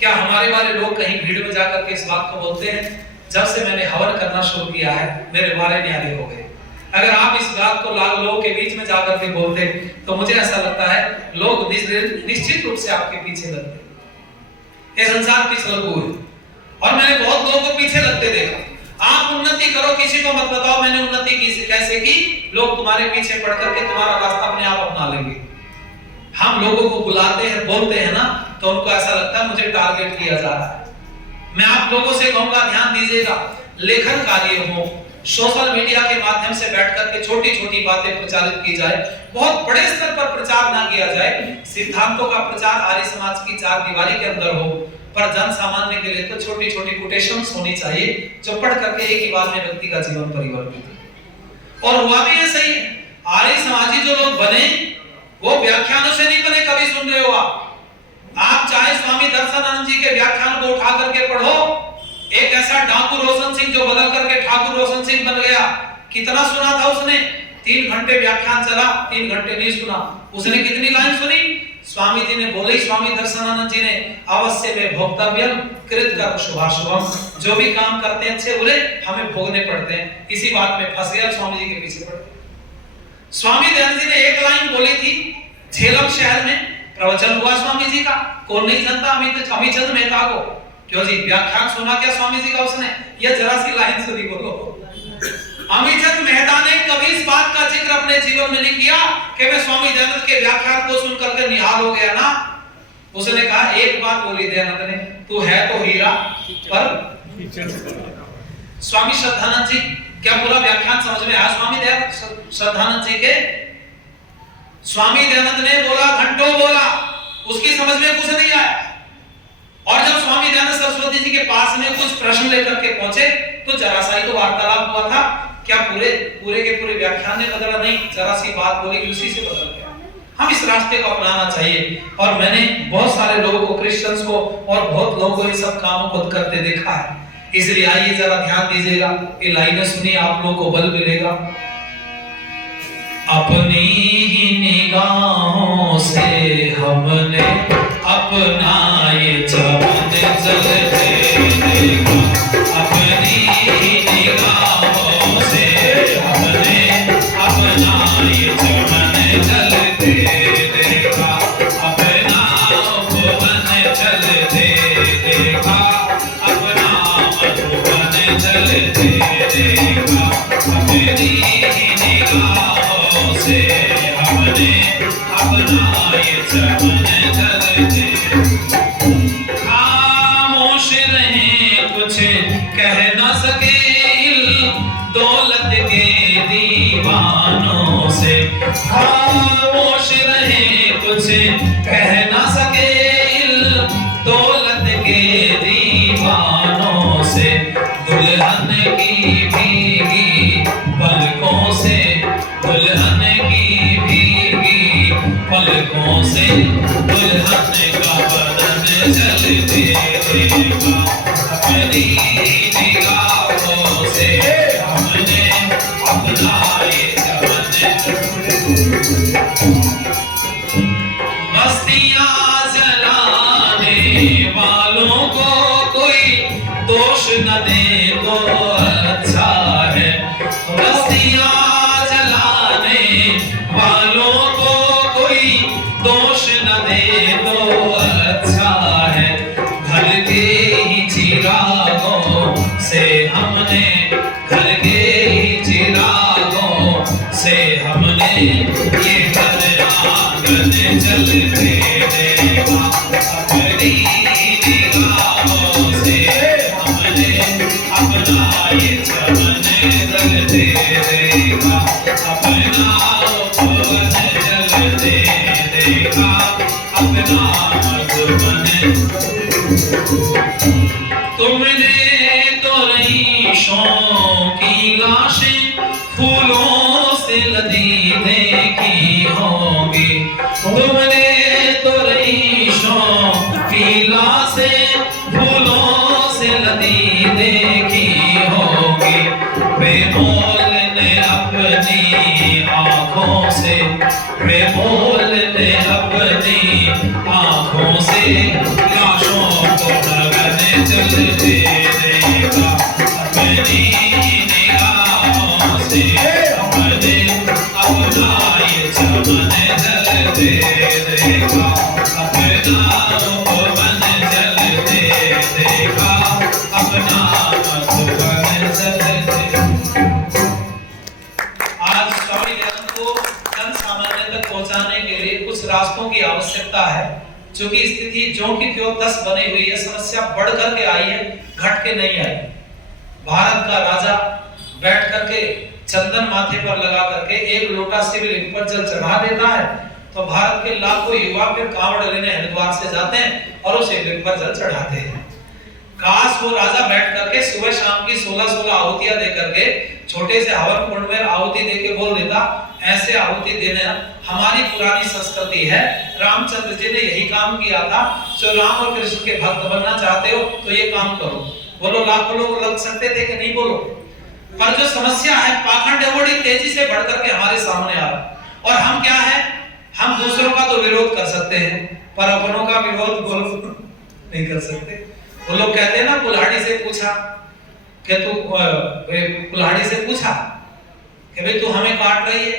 क्या हमारे वाले लोग कहीं भीड़ में जाकर के इस बात को बोलते हैं? जब से मैंने हवन करना शुरू किया है मेरे बारे न्यारे हो गए। अगर आप इस बात को लाल लोगों के बीच में जाकर के बोलते तो मुझे ऐसा लगता है लोग निश्चित रूप से आपके पीछे लगते। ये संसार पीछे लगू है, और मैंने बहुत लोगों को पीछे लगते देखा। आप उन्नति करो, किसी को मत बताओ मैंने उन्नति की कैसे की, लोग तुम्हारे पीछे पड़ करके तुम्हारा रास्ता अपने आप अपना लेंगे। हम लोगों को बुलाते हैं, बोलते हैं ना, तो उनको ऐसा लगता है मुझे टारगेट किया जा रहा है। मैं आप लोगों से कहूंगा ध्यान दीजिएगा, लेखन कार्य हो, सोशल मीडिया के माध्यम से बैठ करके छोटी छोटी बातें प्रचारित की जाए, बहुत बड़े स्तर पर प्रचार ना किया जाए। सिद्धांतों का प्रचार आर्य समाज की 4 दीवारी के अंदर हो, पर जन सामान्य के लिए तो छोटी छोटी कोटेशंस होनी चाहिए जो पढ़ करके एक ही बार में व्यक्ति का जीवन परिवर्तित। और हुआ भी ऐसा ही। आर्य समाजी जो लोग बने वो व्याख्यानों से नहीं बने, कभी सुन रहे हो आप चाहे स्वामी दर्शनानंद जी के व्याख्यान को उठा करके पढ़ो, एक ऐसा डाकू रोशन सिंह जो बदल करके ठाकुर रोशन सिंह बन गया, कितना सुना था उसने? 3 घंटे व्याख्यान चला, 3 घंटे नहीं सुना। उसने कितनी लाइन सुनी? स्वामी जी ने बोले, स्वामी दर्शनानंद जी ने, अवश्य में भोक्तव्यम कृत कर शुभाशुभम, जो भी काम करते हैं अच्छे बुरे हमें भोगने पड़ते हैं। इसी बात में फंस गया, स्वामी जी के पीछे पड़ गया। स्वामी दयानंद जी ने एक लाइन बोली थी, झेलम शहर में प्रवचन हुआ स्वामी जी का, कौन नहीं जानता अमीचंद मेहता को? क्यों जी, व्याख्यान सुना क्या स्वामी जी का उसने? ये जरा सी लाइन सुनी, बोलो। अमीचंद मेहता ने कभी इस बात का जिक्र अपने जीवन में नहीं किया कि मैं स्वामी दयानंद के व्याख्यान को सुनकर के निहाल हो गया ना। उसने कहा एक बात बोली दयानंद ने, तू है तो हीरा पर। स्वामी श्रद्धानंद जी, क्या पूरा व्याख्यान समझ में आया स्वामी दयानंद श्रद्धानंद जी के? स्वामी दयानंद ने बोला, घंटों बोला, उसकी समझ में कुछ नहीं आया। और जब स्वामी दयानंद सरस्वती जी के पास में कुछ प्रश्न लेकर के पहुंचे तो जरा सा ही तो वार्तालाप हुआ था, क्या पूरे के पूरे व्याख्यान ने बदला? नहीं, जरा सी बात बोली उसी से बदल गया। हम इस रास्ते को अपनाना चाहिए। और मैंने बहुत सारे लोगों को, क्रिश्चियंस को और बहुत लोगों को ये सब कामों को करते देखा है। इसलिए आइए जरा ध्यान दीजिएगा, ये लाइनें सुनिए, आप लोगों को बल मिलेगा। अपनी ही निगाहों से हमने अपना ये चमन जलते देखा, अपनी ही निगाहों से हमने अपना ये चमन जलते देखा, अपना उपवन जलते देखा, अपनी निगाहों से हमने अपना ये चमन जलते। खामोश रहे कुछ कह न सके दौलत के दीवानों से। खामोश रहे कुछ कह न सके दौलत के दीवानों से। दुल्हन की भीगी पलकों से, दुल्हन की भीगी पलकों से दुल्हन का बदन जलते रहेगा। अपनी निगाहों से हमने अपना ये चमन। बस्तियां जलाने वालों को कोई दोष न दे तो अच्छा है। बस्तियां जलाने वालों को कोई दोष न दे तो अच्छा है। घर के ही चिरागों से हमने, घर के ही चिरागों से हमने ये घर आंगन जलते रहेगा। अपनी निगाहों से हमने अपना ये चमन जलते रहेगा। अपना पवन जलते रहेगा, अपना मधुबन। तुमने तो रईसों की लाशें फूलों से लदी देखी होंगी। तुमने तो रईसों की लाशें फूलों से लदी देखी होंगी। बेमोल ने अपनी आँखों से, बेमोल ने अपनी आँखों से लाशों को लगन जलते रहेगा। अपनी निगाहों से हमने अपना ये चमन जलते रहेगा। अपना पवन जलते रहेगा, अपना मधुबन जलते। आज स्वामी विवेकानंद को जन सामान्य तक पहुंचाने के लिए कुछ रास्तों की आवश्यकता है। चूंकि स्थिति जो की त्यों 10 बनी हुई है, समस्या बढ़ करके आई है, घट के नहीं आई। भारत का राजा बैठ करके चंदन माथे पर लगा करके एक लोटा शिवलिंग पर जल चढ़ा देता है, तो भारत के लाखों युवा फिर कांवड़ लेने हरिद्वार से जाते हैं और उस शिवलिंग पर जल चढ़ाते हैं। काश वो राजा बैठ करके सुबह शाम की 16-16 आहुतियां दे करके छोटे से हवन कुंड में आहुति दे के बोल देता, ऐसे आहुति देना हमारी पुरानी संस्कृति है। रामचंद्र जी ने यही काम किया था। जो राम और कृष्ण के भक्त बनना चाहते हो तो ये काम करो। बोलो लाखों लोग लग सकते थे कि नहीं बोलो। पर जो समस्या है, पाखंड है, बड़ी तेजी से बढ़ करके हमारे सामने आ रहा। और हम क्या है, हम दूसरों का तो विरोध कर सकते हैं पर अपनों का विरोध बोलो नहीं कर सकते। वो लोग कहते हैं ना, कुल्हाड़ी से पूछा कि तू, कुल्हाड़ी से पूछा कि भाई तू हमें काट रही है,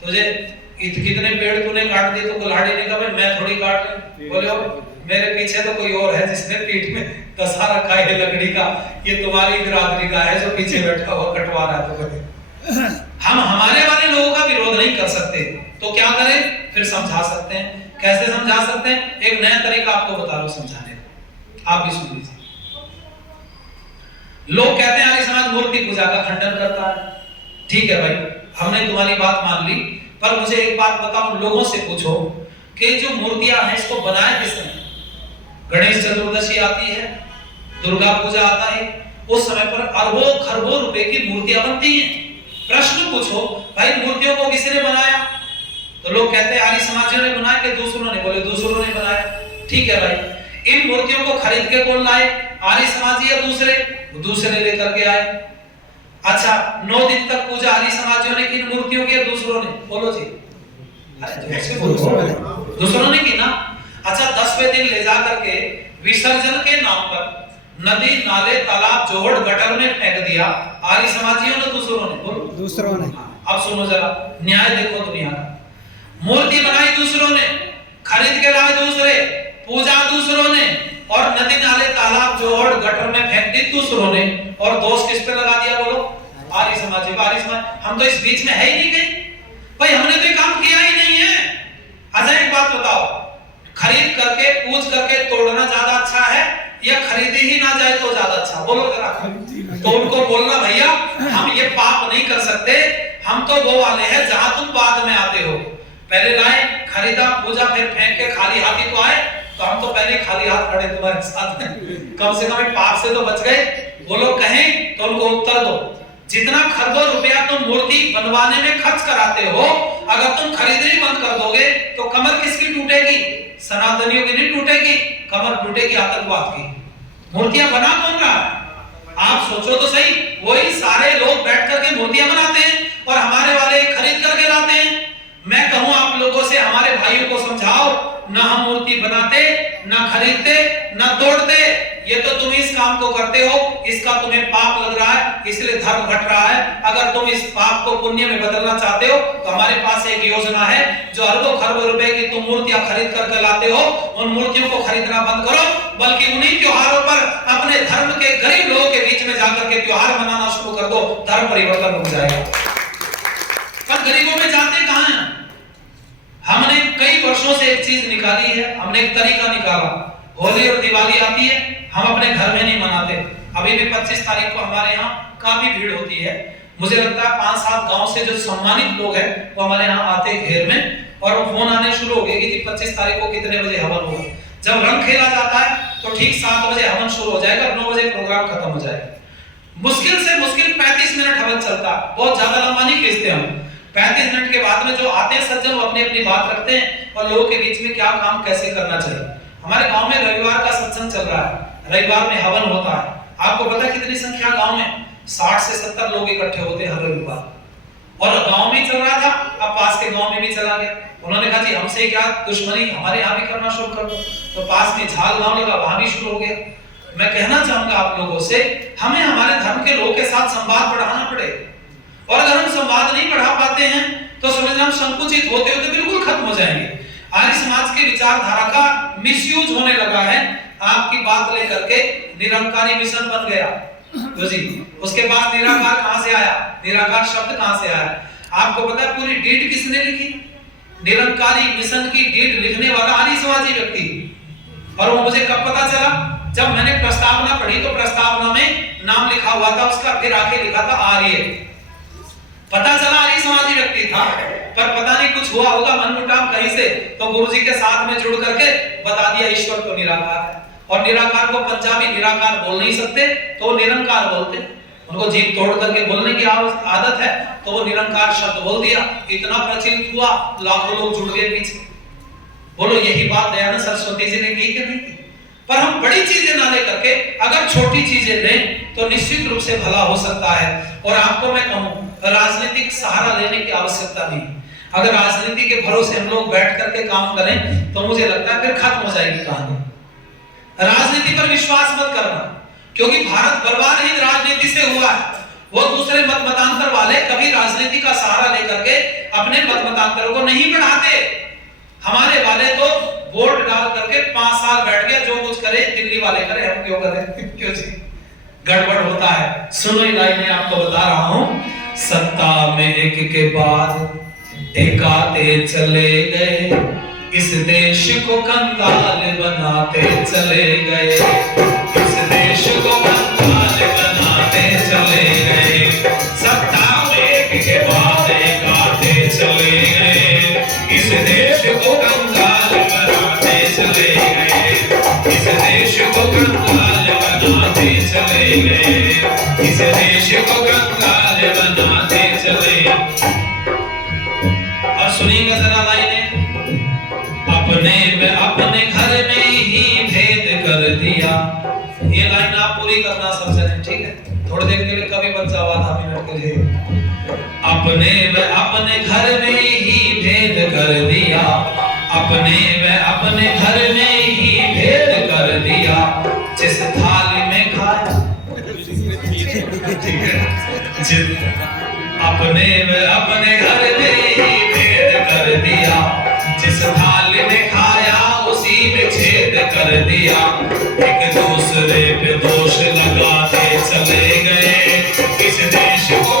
तुझे कितने पेड़ तूने काट दिए? तो कुल्हाड़ी ने कहा भाई मैं थोड़ी काट रही। बोले मेरे पीछे तो कोई और है जिसने पीठ में दसा रखा है लकड़ी का, ये तुम्हारी बिरादरी का है जो पीछे बैठा हुआ कटवा रहा है। तो हम हमारे वाले लोगों का विरोध नहीं कर सकते तो क्या करें? फिर समझा सकते हैं। कैसे समझा सकते हैं? एक नया तरीका आपको बता रहा हूं समझाने का, आप भी सुन लीजिए। लोग कहते हैं आर्य समाज मूर्ति पूजा का खंडन करता है। ठीक है भाई, हमने तुम्हारी बात मान ली, पर मुझे एक बात बताओ, लोगों से पूछो कि जो मूर्तियां हैं इसको बनाया किसने? गणेश चतुर्दशी आती है, दुर्गा पूजा आता है, उस समय पर अरबों खरबों रुपए की मूर्तियां बनती हैं। प्रश्न पूछो भाई मूर्तियों को किसने बनाया? तो लोग कहते हैं आर्य समाजियों ने बनाया कि दूसरों ने? बोले दूसरों ने बनाया। ठीक है भाई, इन मूर्तियों को खरीद के कौन लाए? आर्य समाजी या दूसरे? दूसरे लेकर के आए। अच्छा, 9 दिन तक पूजा आर्य समाजियों ने की, मूर्तियों की या दूसरों ने? बोलो जी। दूसरों ने की ना। अच्छा, 10वें दिन ले जाकर के विसर्जन के नाम पर नदी नाले तालाब जोड़ गटर में फेंक दिया। आर्य समाजियों ने? दूसरों ने? बोलो दूसरों ने। अब सुनो जरा, न्याय देखो दुनिया का। मूर्ति बनाई दूसरों ने, खरीद के लाए दूसरे, पूजा दूसरों ने, और नदी नाले तालाब जोड़ गटर में फेंक दी दूसरों ने, और दोष किस पे लगा दिया? बोलो आर्य समाज हम तो इस बीच में है ही नहीं कहीं। भाई हमने तो ये काम किया ही नहीं है। अच्छा एक बात बताओ, खरीद करके पूछ करके तोड़ना ज्यादा अच्छा है या खरीदी ही ना जाए तो ज्यादा अच्छा? बोलो जरा। तो उनको बोलना भैया हम ये पाप नहीं कर सकते, हम तो वो वाले हैं जहां तुम बाद में आते हो। पहले लाए, खरीदा, पूजा, फिर फेंक के खाली हाथ ही तो आए, तो हम तो पहले खाली हाथ खड़े तुम्हारे साथ में। कम से कम पाप से तो बच गए। वो लोग कहें तो उनको उत्तर दो, जितना खरबों रुपया तुम मूर्ति बनवाने में खर्च कराते हो, अगर तुम खरीदनी बंद कर दोगे तो कमर किसकी टूटेगी? सनातनियों की नहीं टूटेगी, कमर टूटेगी आतंकवाद की। मूर्तियां बना कौन रहा है? आप सोचो तो सही, वही सारे लोग बैठ करके मूर्तियां बनाते हैं और हमारे वाले खरीद करके लाते हैं। मैं कहूं आप लोगों से, हमारे भाइयों को समझाओ, ना हम मूर्ति बनाते, ना खरीदते, ना तोड़ते। ये तो तुम इस काम को करते हो, इसका तुम्हें पाप लग रहा है, इसलिए धर्म घट रहा है। अगर तुम इस पाप को पुण्य में बदलना चाहते हो तो हमारे पास एक योजना है, जो अरबों खरबों रुपए की तुम मूर्तियां खरीद करके लाते हो, उन मूर्तियों को खरीदना बंद करो, बल्कि उन्हीं त्योहारों पर अपने धर्म के गरीब लोगों के बीच में जाकर के त्योहार मनाना शुरू कर दो। धर्म परिवर्तन हो जाएगा। पर गरीबों में जाते कहां हैं? हमने कई वर्षों से एक चीज निकाली है, हमने एक तरीका निकाला। होली और दिवाली आती है, हम अपने घर में नहीं मनाते। अभी भी 25 तारीख को हमारे यहाँ काफी भीड़ होती है। मुझे लगता है 5-7 गांव से जो सम्मानित लोग हैं वो हमारे यहाँ आते घेर में, और वो फोन आने शुरू हो गए कि 25 तारीख को कितने बजे हवन होगा। जब रंग खेला जाता है तो ठीक 7 बजे हवन शुरू हो जाएगा, 9 बजे प्रोग्राम खत्म हो जाएगा। मुश्किल से मुश्किल 35 मिनट हवन चलता है, बहुत ज्यादा लंबा नहीं खींचते हम। 35 मिनट के बाद में जो आते हैं सज्जन, वो अपनी अपनी बात रखते हैं और लोगों के बीच में क्या काम कैसे करना चाहिए। हमारे गांव में रविवार का सत्संग चल रहा है, रविवार में हवन होता है। आपको पता है कितनी संख्या गांव में? 60 से 70 लोग इकट्ठे होते हैं हर रविवार। और गांव में चल रहा था, अब पास के गांव में भी चला गया। उन्होंने कहा जी हमसे क्या दुश्मनी, हमारे यहाँ भी करना शुरू कर दो। तो पास में झाल गांव लगा, वहां भी शुरू हो गया। मैं कहना चाहूंगा आप लोगों से, हमें हमारे धर्म के लोगों के साथ संवाद बढ़ाना पड़ेगा। और अगर हम संवाद नहीं बढ़ा पाते हैं तो समझना हम संकुचित होते होते बिल्कुल खत्म हो जाएंगे। आर्य समाज के विचारधारा का मिसयूज होने लगा है। आपकी बात लेकर के निरंकारी मिशन बन गया तो जी, उसके बाद निराकार कहां से आया? निराकार शब्द कहां से आया? आपको पता है पूरी डीड किसने लिखी? निरंकारी मिशन की डीड लिखने वाला आर्य समाजी व्यक्ति। और वो मुझे कब पता चला? जब मैंने प्रस्तावना पढ़ी तो प्रस्तावना में नाम लिखा हुआ था उसका, फिर आके लिखा था आर्य। पता चला आर्य समाजी व्यक्ति था, पर पता नहीं कुछ हुआ होगा मनमुटाव कहीं से, तो गुरुजी के साथ में जुड़ करके बता दिया ईश्वर तो निराकार है। और निराकार को पंजाबी निराकार बोल नहीं सकते तो वो निरंकार बोलते। उनको जीभ तोड़ करके बोलने की आदत है, तो वो निरंकार शब्द बोल दिया। इतना प्रचलित हुआ, लाखों लोग जुड़ गए पीछे। बोलो यही बात दयानंद सरस्वती जी ने की कि नहीं की? पर हम बड़ी चीजें ना लेकर के अगर छोटी चीजें लें तो निश्चित रूप से भला हो सकता है। और आपको मैं कहूं, राजनीतिक सहारा लेने की आवश्यकता नहीं। अगर राजनीति के भरोसे हम लोग बैठ करके काम करें तो मुझे लगता है फिर खत्म हो जाएगी कहानी। राजनीति पर विश्वास मत करना, क्योंकि भारत बर्बाद ही राजनीति से हुआ है। वो दूसरे मत मतांतर वाले कभी राजनीति का सहारा लेकर के अपने मत मतांतरों को नहीं बढ़ाते। हमारे वाले तो वोट डाल करके 5 साल बैठ गया, जो कुछ करे दिल्ली वाले करे, हम क्यों करें? क्यों जी? गड़बड़ होता है। सुनो ये लाइनें आपको बता रहा हूं। सत्ता में एक के बाद एक आते चले गए, इस देश को कंगाल बनाते चले गए, इस देश को कंगाल बनाते चले गए। सत्ता में एक के बाद एक आते चले गए, इस देश को कंगाल बनाते चले गए, इस देश को कंगाल बनाते चले गए, इस देश को कंगाल बनाते चले। और सुनिएगा जरा लाइनें। अपने घर में ही भेद कर दिया। ये लाइन आप पूरी करना समझे, ठीक है? थोड़ी देर के लिए कभी बच जाओ, आधा मिनट के लिए। अपने घर में ही भेद कर दिया, अपने घर में ही भेद कर दिया। जिस थाली में खाया, ठीक है? अपने घर में ही भेद कर दिया, जिस थाली में खाया उसी में छेद कर दिया। एक दूसरे पे दोष लगाते चले गए, इस देश को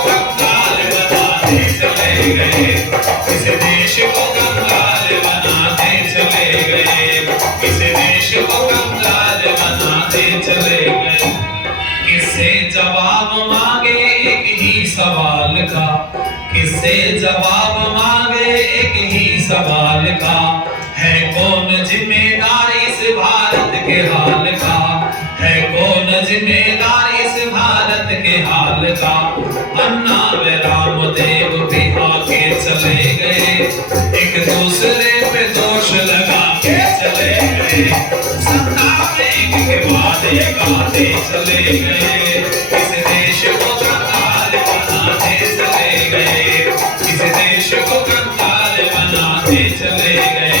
से जवाब मांगे एक ही सवाल का, है कौन जिम्मेदार इस भारत के हाल का, है कौन जिम्मेदार इस भारत के हाल का। अन्ना व रामदेव भी आगे चले गए, एक दूसरे पे दोष लगा के चले गए, सत्ता में के वादे गाते चले गए, इस देश को कंगाल बनाते चले गए, इस देश को कंगाल बनाते चले गए,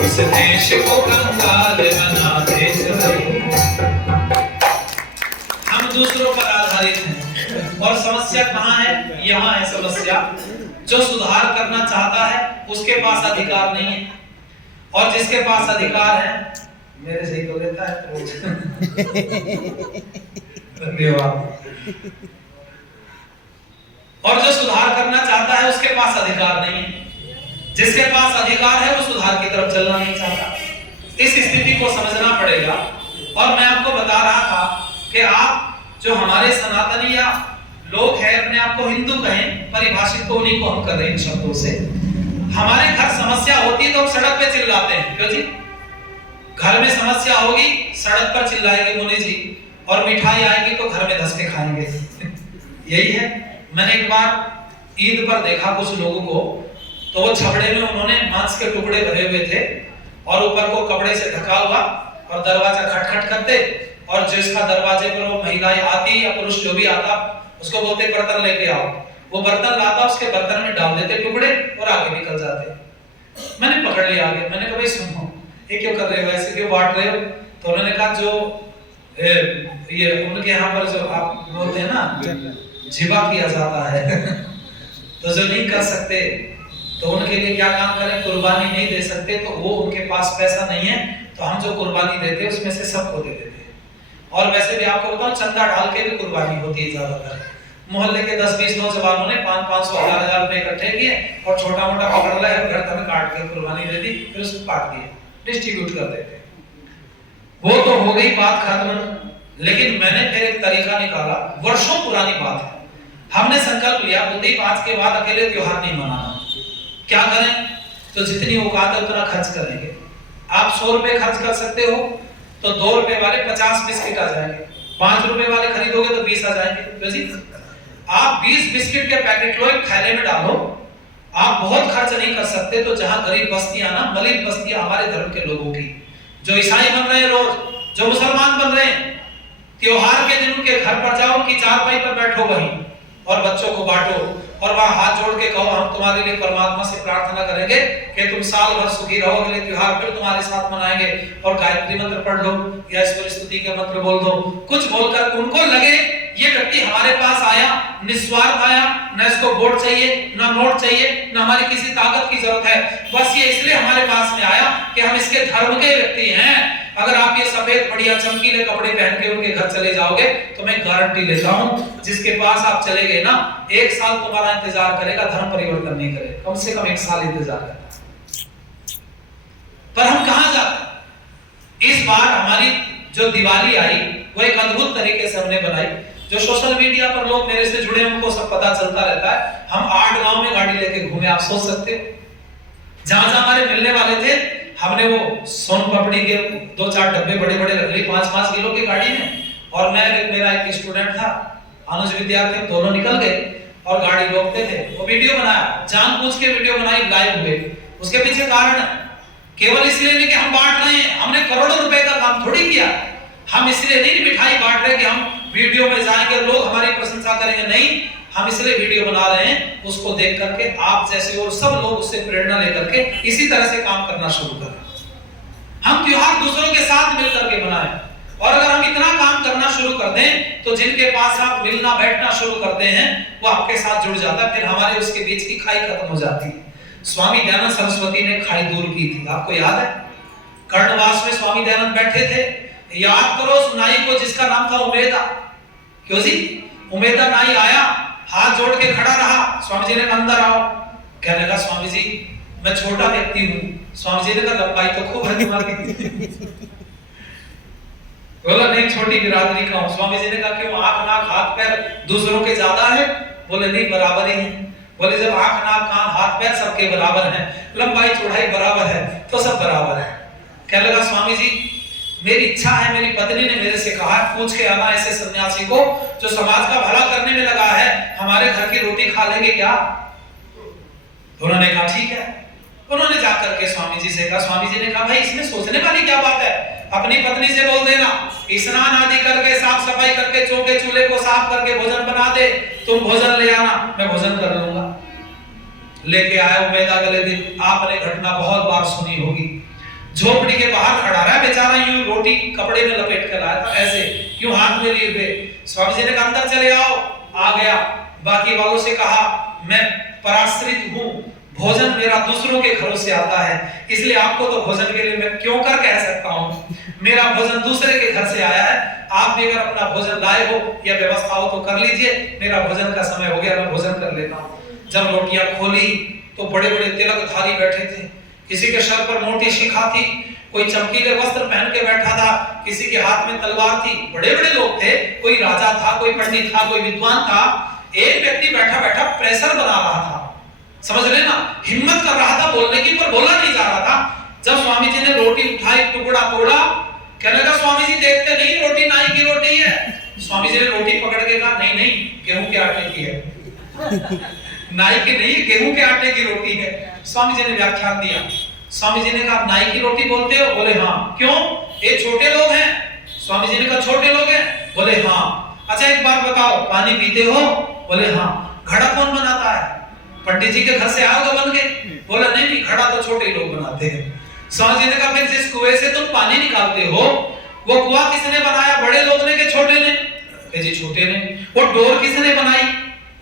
इस देश को कंगाल बनाते चले गए। हम दूसरों पर आधारित हैं और समस्या कहाँ है? यहाँ है समस्या। जो सुधार करना चाहता है उसके पास अधिकार नहीं है, और जिसके पास अधिकार है मेरे से ही तो लेता है। धन्यवाद। और जो सुधार करना चाहता है उसके पास अधिकार नहीं है, जिसके पास अधिकार है वो सुधार की तरफ चलना नहीं चाहता। इस स्थिति को समझना पड़ेगा। और मैं आपको बता रहा था कि आप जो हमारे सनातनी या लोग हैं, अपने आप को हिंदू कहें, परिभाषित तो उन्हीं को हम कर रहे हैं शब्दों से। हमारे घर समस्या होती है तो हम सड़क पे चिल्लाते हैं, क्यों जी? घर में समस्या होगी सड़क पर चिल्लाएंगे मुनि जी, और मिठाई आएगी तो घर में धस के खाएंगे। यही है। मैंने एक बार ईद पर देखा कुछ लोगों को, तो वो छपड़े में उन्होंने मांस के टुकड़े भरे हुए थे और ऊपर को कपड़े से ढका हुआ, और दरवाजा खटखट करते, और जिसका दरवाजे पर वो महिलाएं आती या पुरुष जो भी आता उसको बोलते बर्तन लेके आओ। वो बर्तन लाता, उसके बर्तन में डाल देते टुकड़े और आगे निकल जाते। मैंने पकड़ लिया आगे, मैंने कहा भाई सुनो, ये क्यों कर रहे हो, ऐसे क्यों बांट रहे हो? तो उन्होंने कहा जो ये उनके यहाँ पर जो आप बोलते हैं ना जिबा किया जाता है तो जो नहीं कर सकते तो उनके लिए क्या काम करें? कुर्बानी नहीं दे सकते तो वो उनके पास पैसा नहीं है, तो हम जो कुर्बानी देते हैं उसमें से सबको दे देते हैं। और वैसे भी आपको बताऊं, चंदा डाल के भी कुर्बानी होती है ज्यादातर। मोहल्ले के 10-20 नौजवानों ने 500-1000 रुपए इकट्ठे किए और छोटा मोटा पकड़ लिया, घर तक काट के कुर्बानी दे दी, फिर उसको काट दिए, डिस्ट्रीब्यूट कर देते। वो तो हो गई बात खत्म। लेकिन मैंने फिर एक तरीका निकाला, वर्षों पुरानी बात है। हमने संकल्प लिया बुद्धि आज के बाद अकेले त्योहार नहीं मनाना। क्या करें? तो जितनी औकात है उतना खर्च करेंगे। आप 100 रुपए खर्च कर सकते हो तो 2 रुपए वाले 50 बिस्किट आ जाएंगे, 5 रुपए वाले खरीदोगे तो 20 आ जाएंगे। तो जी आप 20 बिस्किट के पैकेट लो, एक थैले में डालो। आप बहुत खर्च नहीं कर सकते तो जहां गरीब बस्तियां ना, मलिन बस्तियां हमारे धर्म के लोगों की, जो ईसाई बन रहे हैं रोज, जो मुसलमान बन रहे हैं, त्योहार के दिन उनके घर पर जाओ, उनकी चारपाई पर बैठो वहीं और बच्चों को बांटो, और वहां हाथ जोड़ के कहो हम तुम्हारे लिए परमात्मा से प्रार्थना करेंगे कि तुम साल भर सुखी रहो, अगले त्योहार फिर तुम्हारे साथ मनाएंगे, और गायत्री मंत्र पढ़ लो या ईश्वर स्तुति के मंत्र बोल दो। कुछ बोलकर उनको लगे ये व्यक्ति हमारे पास आया, निस्वार्थ आया, न इसको वोट चाहिए, न नोट चाहिए, न हमारी किसी ताकत की जरूरत है, बस ये इसलिए हमारे पास में आया कि हम इसके धर्म के व्यक्ति हैं। अगर आप ये सफेद बढ़िया चमकीले कपड़े पहन के उनके घर चले जाओगे तो मैं गारंटी लेता हूं जिसके पास आप चले गए ना, 1 साल तुम्हारा इंतजार करेगा, धर्म परिवर्तन नहीं करेगा, कम से कम 1 साल इंतजार करेगा। पर हम कहां जाते? इस बार हमारी जो दिवाली आई वो एक अद्भुत तरीके से हमने बनाई। जो सोशल मीडिया पर लोग मेरे से जुड़े उनको सब पता चलता रहता है। हम 8 गांव में गाड़ी लेके घूमे, आप सोच सकते हो। जहां जहां हमारे मिलने वाले थे हमने वो सोन पापड़ी के 2-4 डब्बे बड़े बड़े रख लिए 5-5 किलो की गाड़ी में, और मैं मेरा एक स्टूडेंट था, अनुज विद्यार्थी, दोनों निकल गए और गाड़ी रोकते थे। वो वीडियो बनाया, जानबूझ के वीडियो बनाई, लाइव हुए। उसके पीछे कारण केवल इसलिए नहीं कि हम बांट रहे हैं, हमने करोड़ों रुपए का काम थोड़ी किया। हम इसलिए नहीं मिठाई बांट रहे कि हम वीडियो में जाएंगे लोग हमारी प्रशंसा करेंगे, नहीं, हम इसलिए वीडियो बना रहे हैं उसको देख करके आप जैसे और सब लोग उससे प्रेरणा लेकर के इसी तरह से काम करना शुरू करें। हम त्योहार दूसरों के साथ मिलकर के मनाएं, और अगर हम इतना काम करना शुरू कर दें तो जिनके पास आप मिलना बैठना शुरू करते हैं वो आपके साथ जुड़ जाता है, फिर हमारे उसके बीच की खाई खत्म हो जाती है। स्वामी दयानंद सरस्वती ने खाई दूर की थी, आपको याद है? कर्णवास में स्वामी दयानंद बैठे थे, याद करो उस नाई को जिसका नाम था उमेदा। क्यों जी? उमेदा नाई आया, हाथ जोड़ के खड़ा रहा, स्वामी जी ने कहा अंदर आओ। कहने लगा स्वामी जी मैं छोटा व्यक्ति हूँ। स्वामी जी ने कहा लंबाई तो खूब है तुम्हारी। बोला नहीं, छोटी बिरादरी का हूँ। स्वामी जी ने कहा क्यों, आंख नाक हाथ पैर दूसरों के ज्यादा है? बोले नहीं, बराबर ही है। बोले जब आंख नाक कान हाथ पैर सबके बराबर हैं, लंबाई चौड़ाई बराबर है, तो सब बराबर है। कहने लगा स्वामी जी मेरी इच्छा है, मेरी पत्नी ने मेरे से कहा पूछ के आना ऐसे सन्यासी को जो समाज का भला करने में लगा है, हमारे घर की रोटी खा लेंगे क्या? उन्होंने कहा ठीक है। उन्होंने जाकर के स्वामी जी से कहा, स्वामी जी ने कहा भाई इसमें सोचने वाली क्या बात है, अपनी पत्नी से बोल देना स्नान आदि करके साफ सफाई करके चौके चूल्हे को साफ करके भोजन बना दे, तुम भोजन ले आना, मैं भोजन कर लूंगा। लेके आए उम्मीद अगले दिन। आपने घटना बहुत बार सुनी होगी, झोपड़ी के बाहर खड़ा रहा बेचारा, यूं रोटी कपड़े में लपेट कर लाया था, ऐसे यूं हाथ में लिए हुए। स्वामी जी ने कहा अंदर चले आओ। आ गया। बाकी वालों से कहा मैं पराश्रित हूं, भोजन मेरा दूसरों के घरों से आता है, इसलिए आपको तो भोजन के लिए मैं क्यों कर कह सकता हूं, मेरा भोजन दूसरे के घर से आया है, आप भी अगर अपना भोजन लाए हो या व्यवस्था हो तो कर लीजिए, मेरा भोजन का समय हो गया, मैं भोजन कर लेता हूं। जब रोटियां खोली तो बड़े बड़े तिलकधारी बैठे थे, किसी के सर पर मोटी शिखा थी, कोई चमकीले वस्त्र पहन के बैठा था, किसी के हाथ में तलवार थी, बड़े बड़े लोग थे, कोई राजा था, कोई पंडित था, कोई विद्वान था। एक व्यक्ति बैठा बैठा प्रेशर बना रहा था, समझ लेना, हिम्मत कर रहा था बोलने की, पर बोला नहीं जा रहा था। जब स्वामी जी ने रोटी उठाई, टुकड़ा तोड़ा, कहने लगा स्वामी जी देखते नहीं रोटी नाई की रोटी है। स्वामी जी ने रोटी पकड़ के कहा नहीं नहीं गेहूं के आटे की है, नाई की नहीं गेहूं के आटे की रोटी है। स्वामी जी ने व्याख्यान दिया। स्वामी जी ने कहा नाई की रोटी बोलते हो? बोले हाँ। क्यों? ये छोटे लोग हैं। स्वामी जी ने कहा छोटे लोग हैं? बोले हाँ। अच्छा एक बात बताओ पानी पीते हो? बोले हाँ। घड़ा कौन बनाता है? पंडित जी के घर से आओगे बन के? बोला नहीं नहीं घड़ा तो छोटे लोग बनाते हैं। स्वामी जी ने कहा फिर जिस कुएं से तुम पानी निकालते हो वो कुआं किसने बनाया, बड़े लोग ने कि छोटे ने? जी छोटे ने। वो डोर किसने बनाई?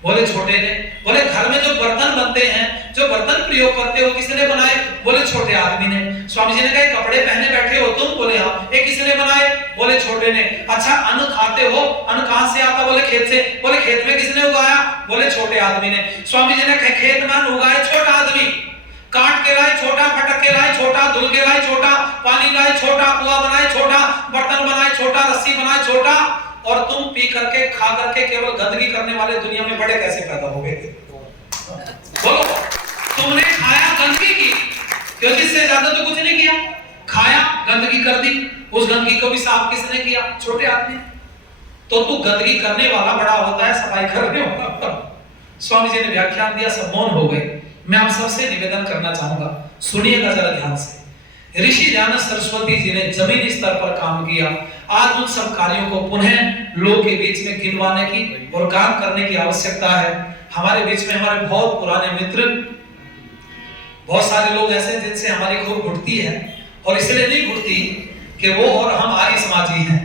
बोले छोटे ने। बोले घर में जो बर्तन बनते हैं, जो बर्तन प्रयोग करते हो किसने बनाए? बोले छोटे आदमी ने। स्वामी जी ने कहा कपड़े पहने बैठे हो तुम? बोले हाँ। ये किसने बनाए? बोले छोटे ने। अच्छा अन्न खाते हो, अन्न कहां से आता? बोले खेत से। बोले खेत में किसने उगाया? बोले छोटे आदमी ने। स्वामी जी ने कहा खेत में अन्न उगाए छोटा आदमी, काट के लाए छोटा, फटक के लाए छोटा, धुल के लाए छोटा, पानी लाए छोटा, कुआं बनाए छोटा, बर्तन बनाए छोटा, रस्सी बनाए छोटा, और तुम पी करके खा करके केवल गंदगी करने वाले दुनिया में बड़े कैसे पैदा हो गए? बोलो तुमने खाया गंदगी की, क्योंकि इससे ज्यादा तो कुछ नहीं किया, खाया गंदगी कर दी, उस गंदगी को भी साफ किसने किया? छोटे आदमी। तो तू गंदगी करने वाला बड़ा होता है, सफाई करने वाला। स्वामी जी ने व्याख्यान दिया, सब मौन हो गए। मैं आप सबसे निवेदन करना चाहूंगा, सुनिएगा जरा ध्यान से। ऋषि दयानंद सरस्वती जी ने जमीनी स्तर पर काम किया। आज उन सब कार्यों को पुनः लोग के बीच में गिनवाने की और काम करने की आवश्यकता है। हमारे बीच में हमारे बहुत पुराने मित्र, बहुत सारे लोग ऐसे जिनसे हमारी खूब घुटती है, और इसलिए नहीं घुटती कि वो और हम आर्य समाजी हैं,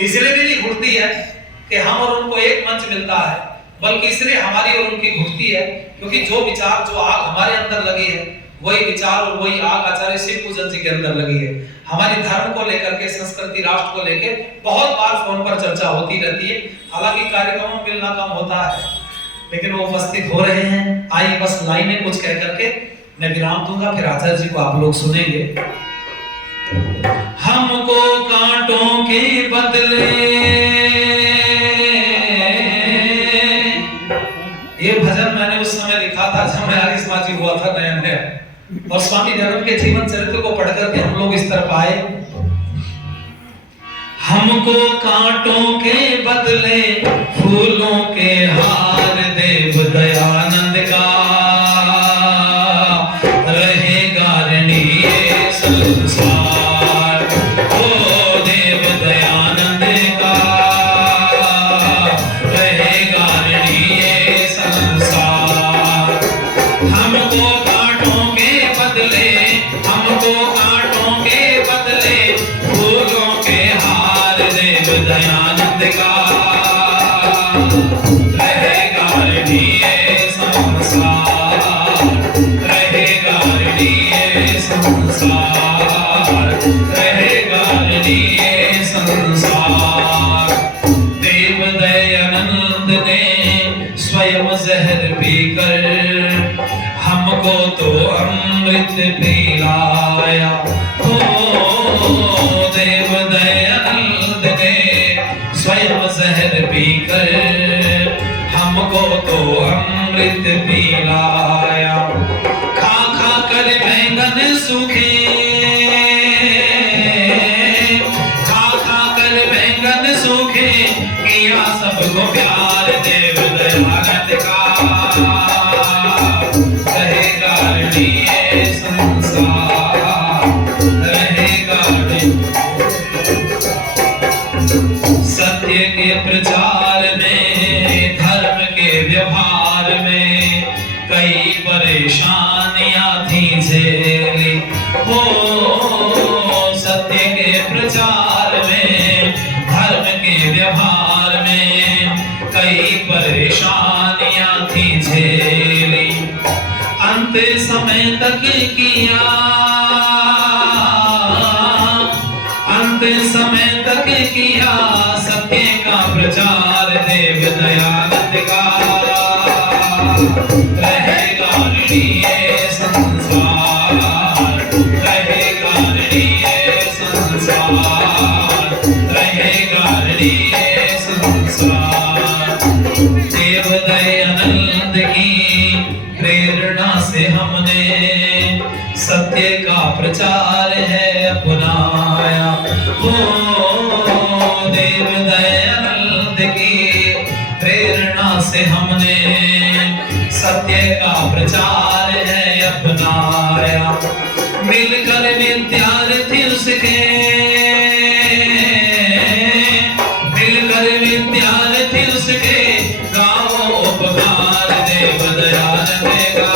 इसलिए भी नहीं घुटती है कि हम और उनको एक मंच मिलता है, बल्कि इसलिए हमारी और उनकी घुटती है क्योंकि जो विचार, जो आग हमारे अंदर लगी है, वही विचार और वही आग आचार्य शिव पूजन जी के अंदर लगी है। हमारी धर्म को लेकर के, संस्कृति, राष्ट्र को लेकर बहुत बार फोन पर चर्चा होती रहती है। हालांकि कार्यक्रमों में मिलना कम होता है, लेकिन वो उपस्थित हो रहे हैं। आइए बस लाइन में कुछ कह करके मैं विराम दूंगा, फिर आचार्य जी को आप लोग सुनेंगे। हमको कांटों के बदले, ये भजन मैंने उस समय लिखा था जब मैं आर्य समाजी हुआ था नया नया, और स्वामी दयानंद के जीवन चरित्र को पढ़कर के हम लोग इस तरफ आए। हमको कांटों के बदले फूलों के हार देव दयानंद का रहेगा रणीय संसार। ओ देव दयानंद का रहेगा रणीय संसार। हमको कांटों के बदले, हमको कांटों के बदले फूलों के हार देव दयानंद का रहेगा रणीय संसार। रहेगा रणीय संसार। रहेगा रणीय संसार। देव दयानंद ने स्वयं जहर पीकर हमको तो अमृत पिलाया। हो देव दयानंद ने स्वयं जहर पीकर हमको तो अमृत अमृत पिलाया। खा खा कर बैंगन सूखे, खा खा कर बैंगन सूखे, किया सबको प्यार देव दयानंद का। रहेगा ये संसार, रहेगा सत्य के प्रचार में, धर्म के व्यवहार में कई परेशानियां थी झेली हो। सत्य के प्रचार में, धर्म के व्यवहार में कई परेशानियां थी झेली। अंत समय तक किया, अंत समय तक किया सत्य का प्रचार देव दयानंद का। रहेगा ये संसार, रहेगा ये संसार, रहेगा ये संसार। देव दयानंद की प्रेरणा से हमने सत्य का प्रचार है अपनाया हो। देव दयानंद की प्रेरणा से हमने सत्य का प्रचार है अपनाया। मिलकर विद्यार्थी उसके, मिलकर विद्यार्थी उसके गाओ उपकार देव दयानंद का।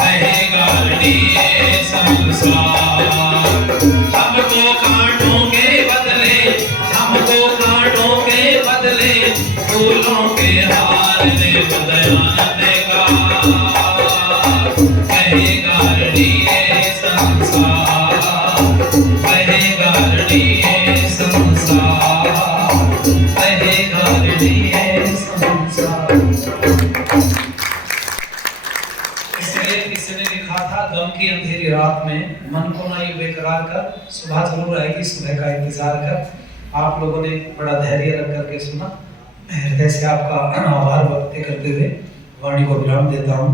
रहेगा ये संसार, हमको कांटों के बदले, हमको कांटों के बदले फूलों के हार देव दयानंद का। रहेगा ये संसार, रहेगा ये संसार, रहेगा ये संसार। किसी ने लिखा था, गम की अंधेरी रात में मन को ना ये बेकरार कर, सुबह जरूर आएगी, सुबह का इंतजार कर। आप लोगों ने बड़ा धैर्य रख करके सुना। हृदय से आपका आभार व्यक्त करते हुए वाणी को विराम देता हूँ।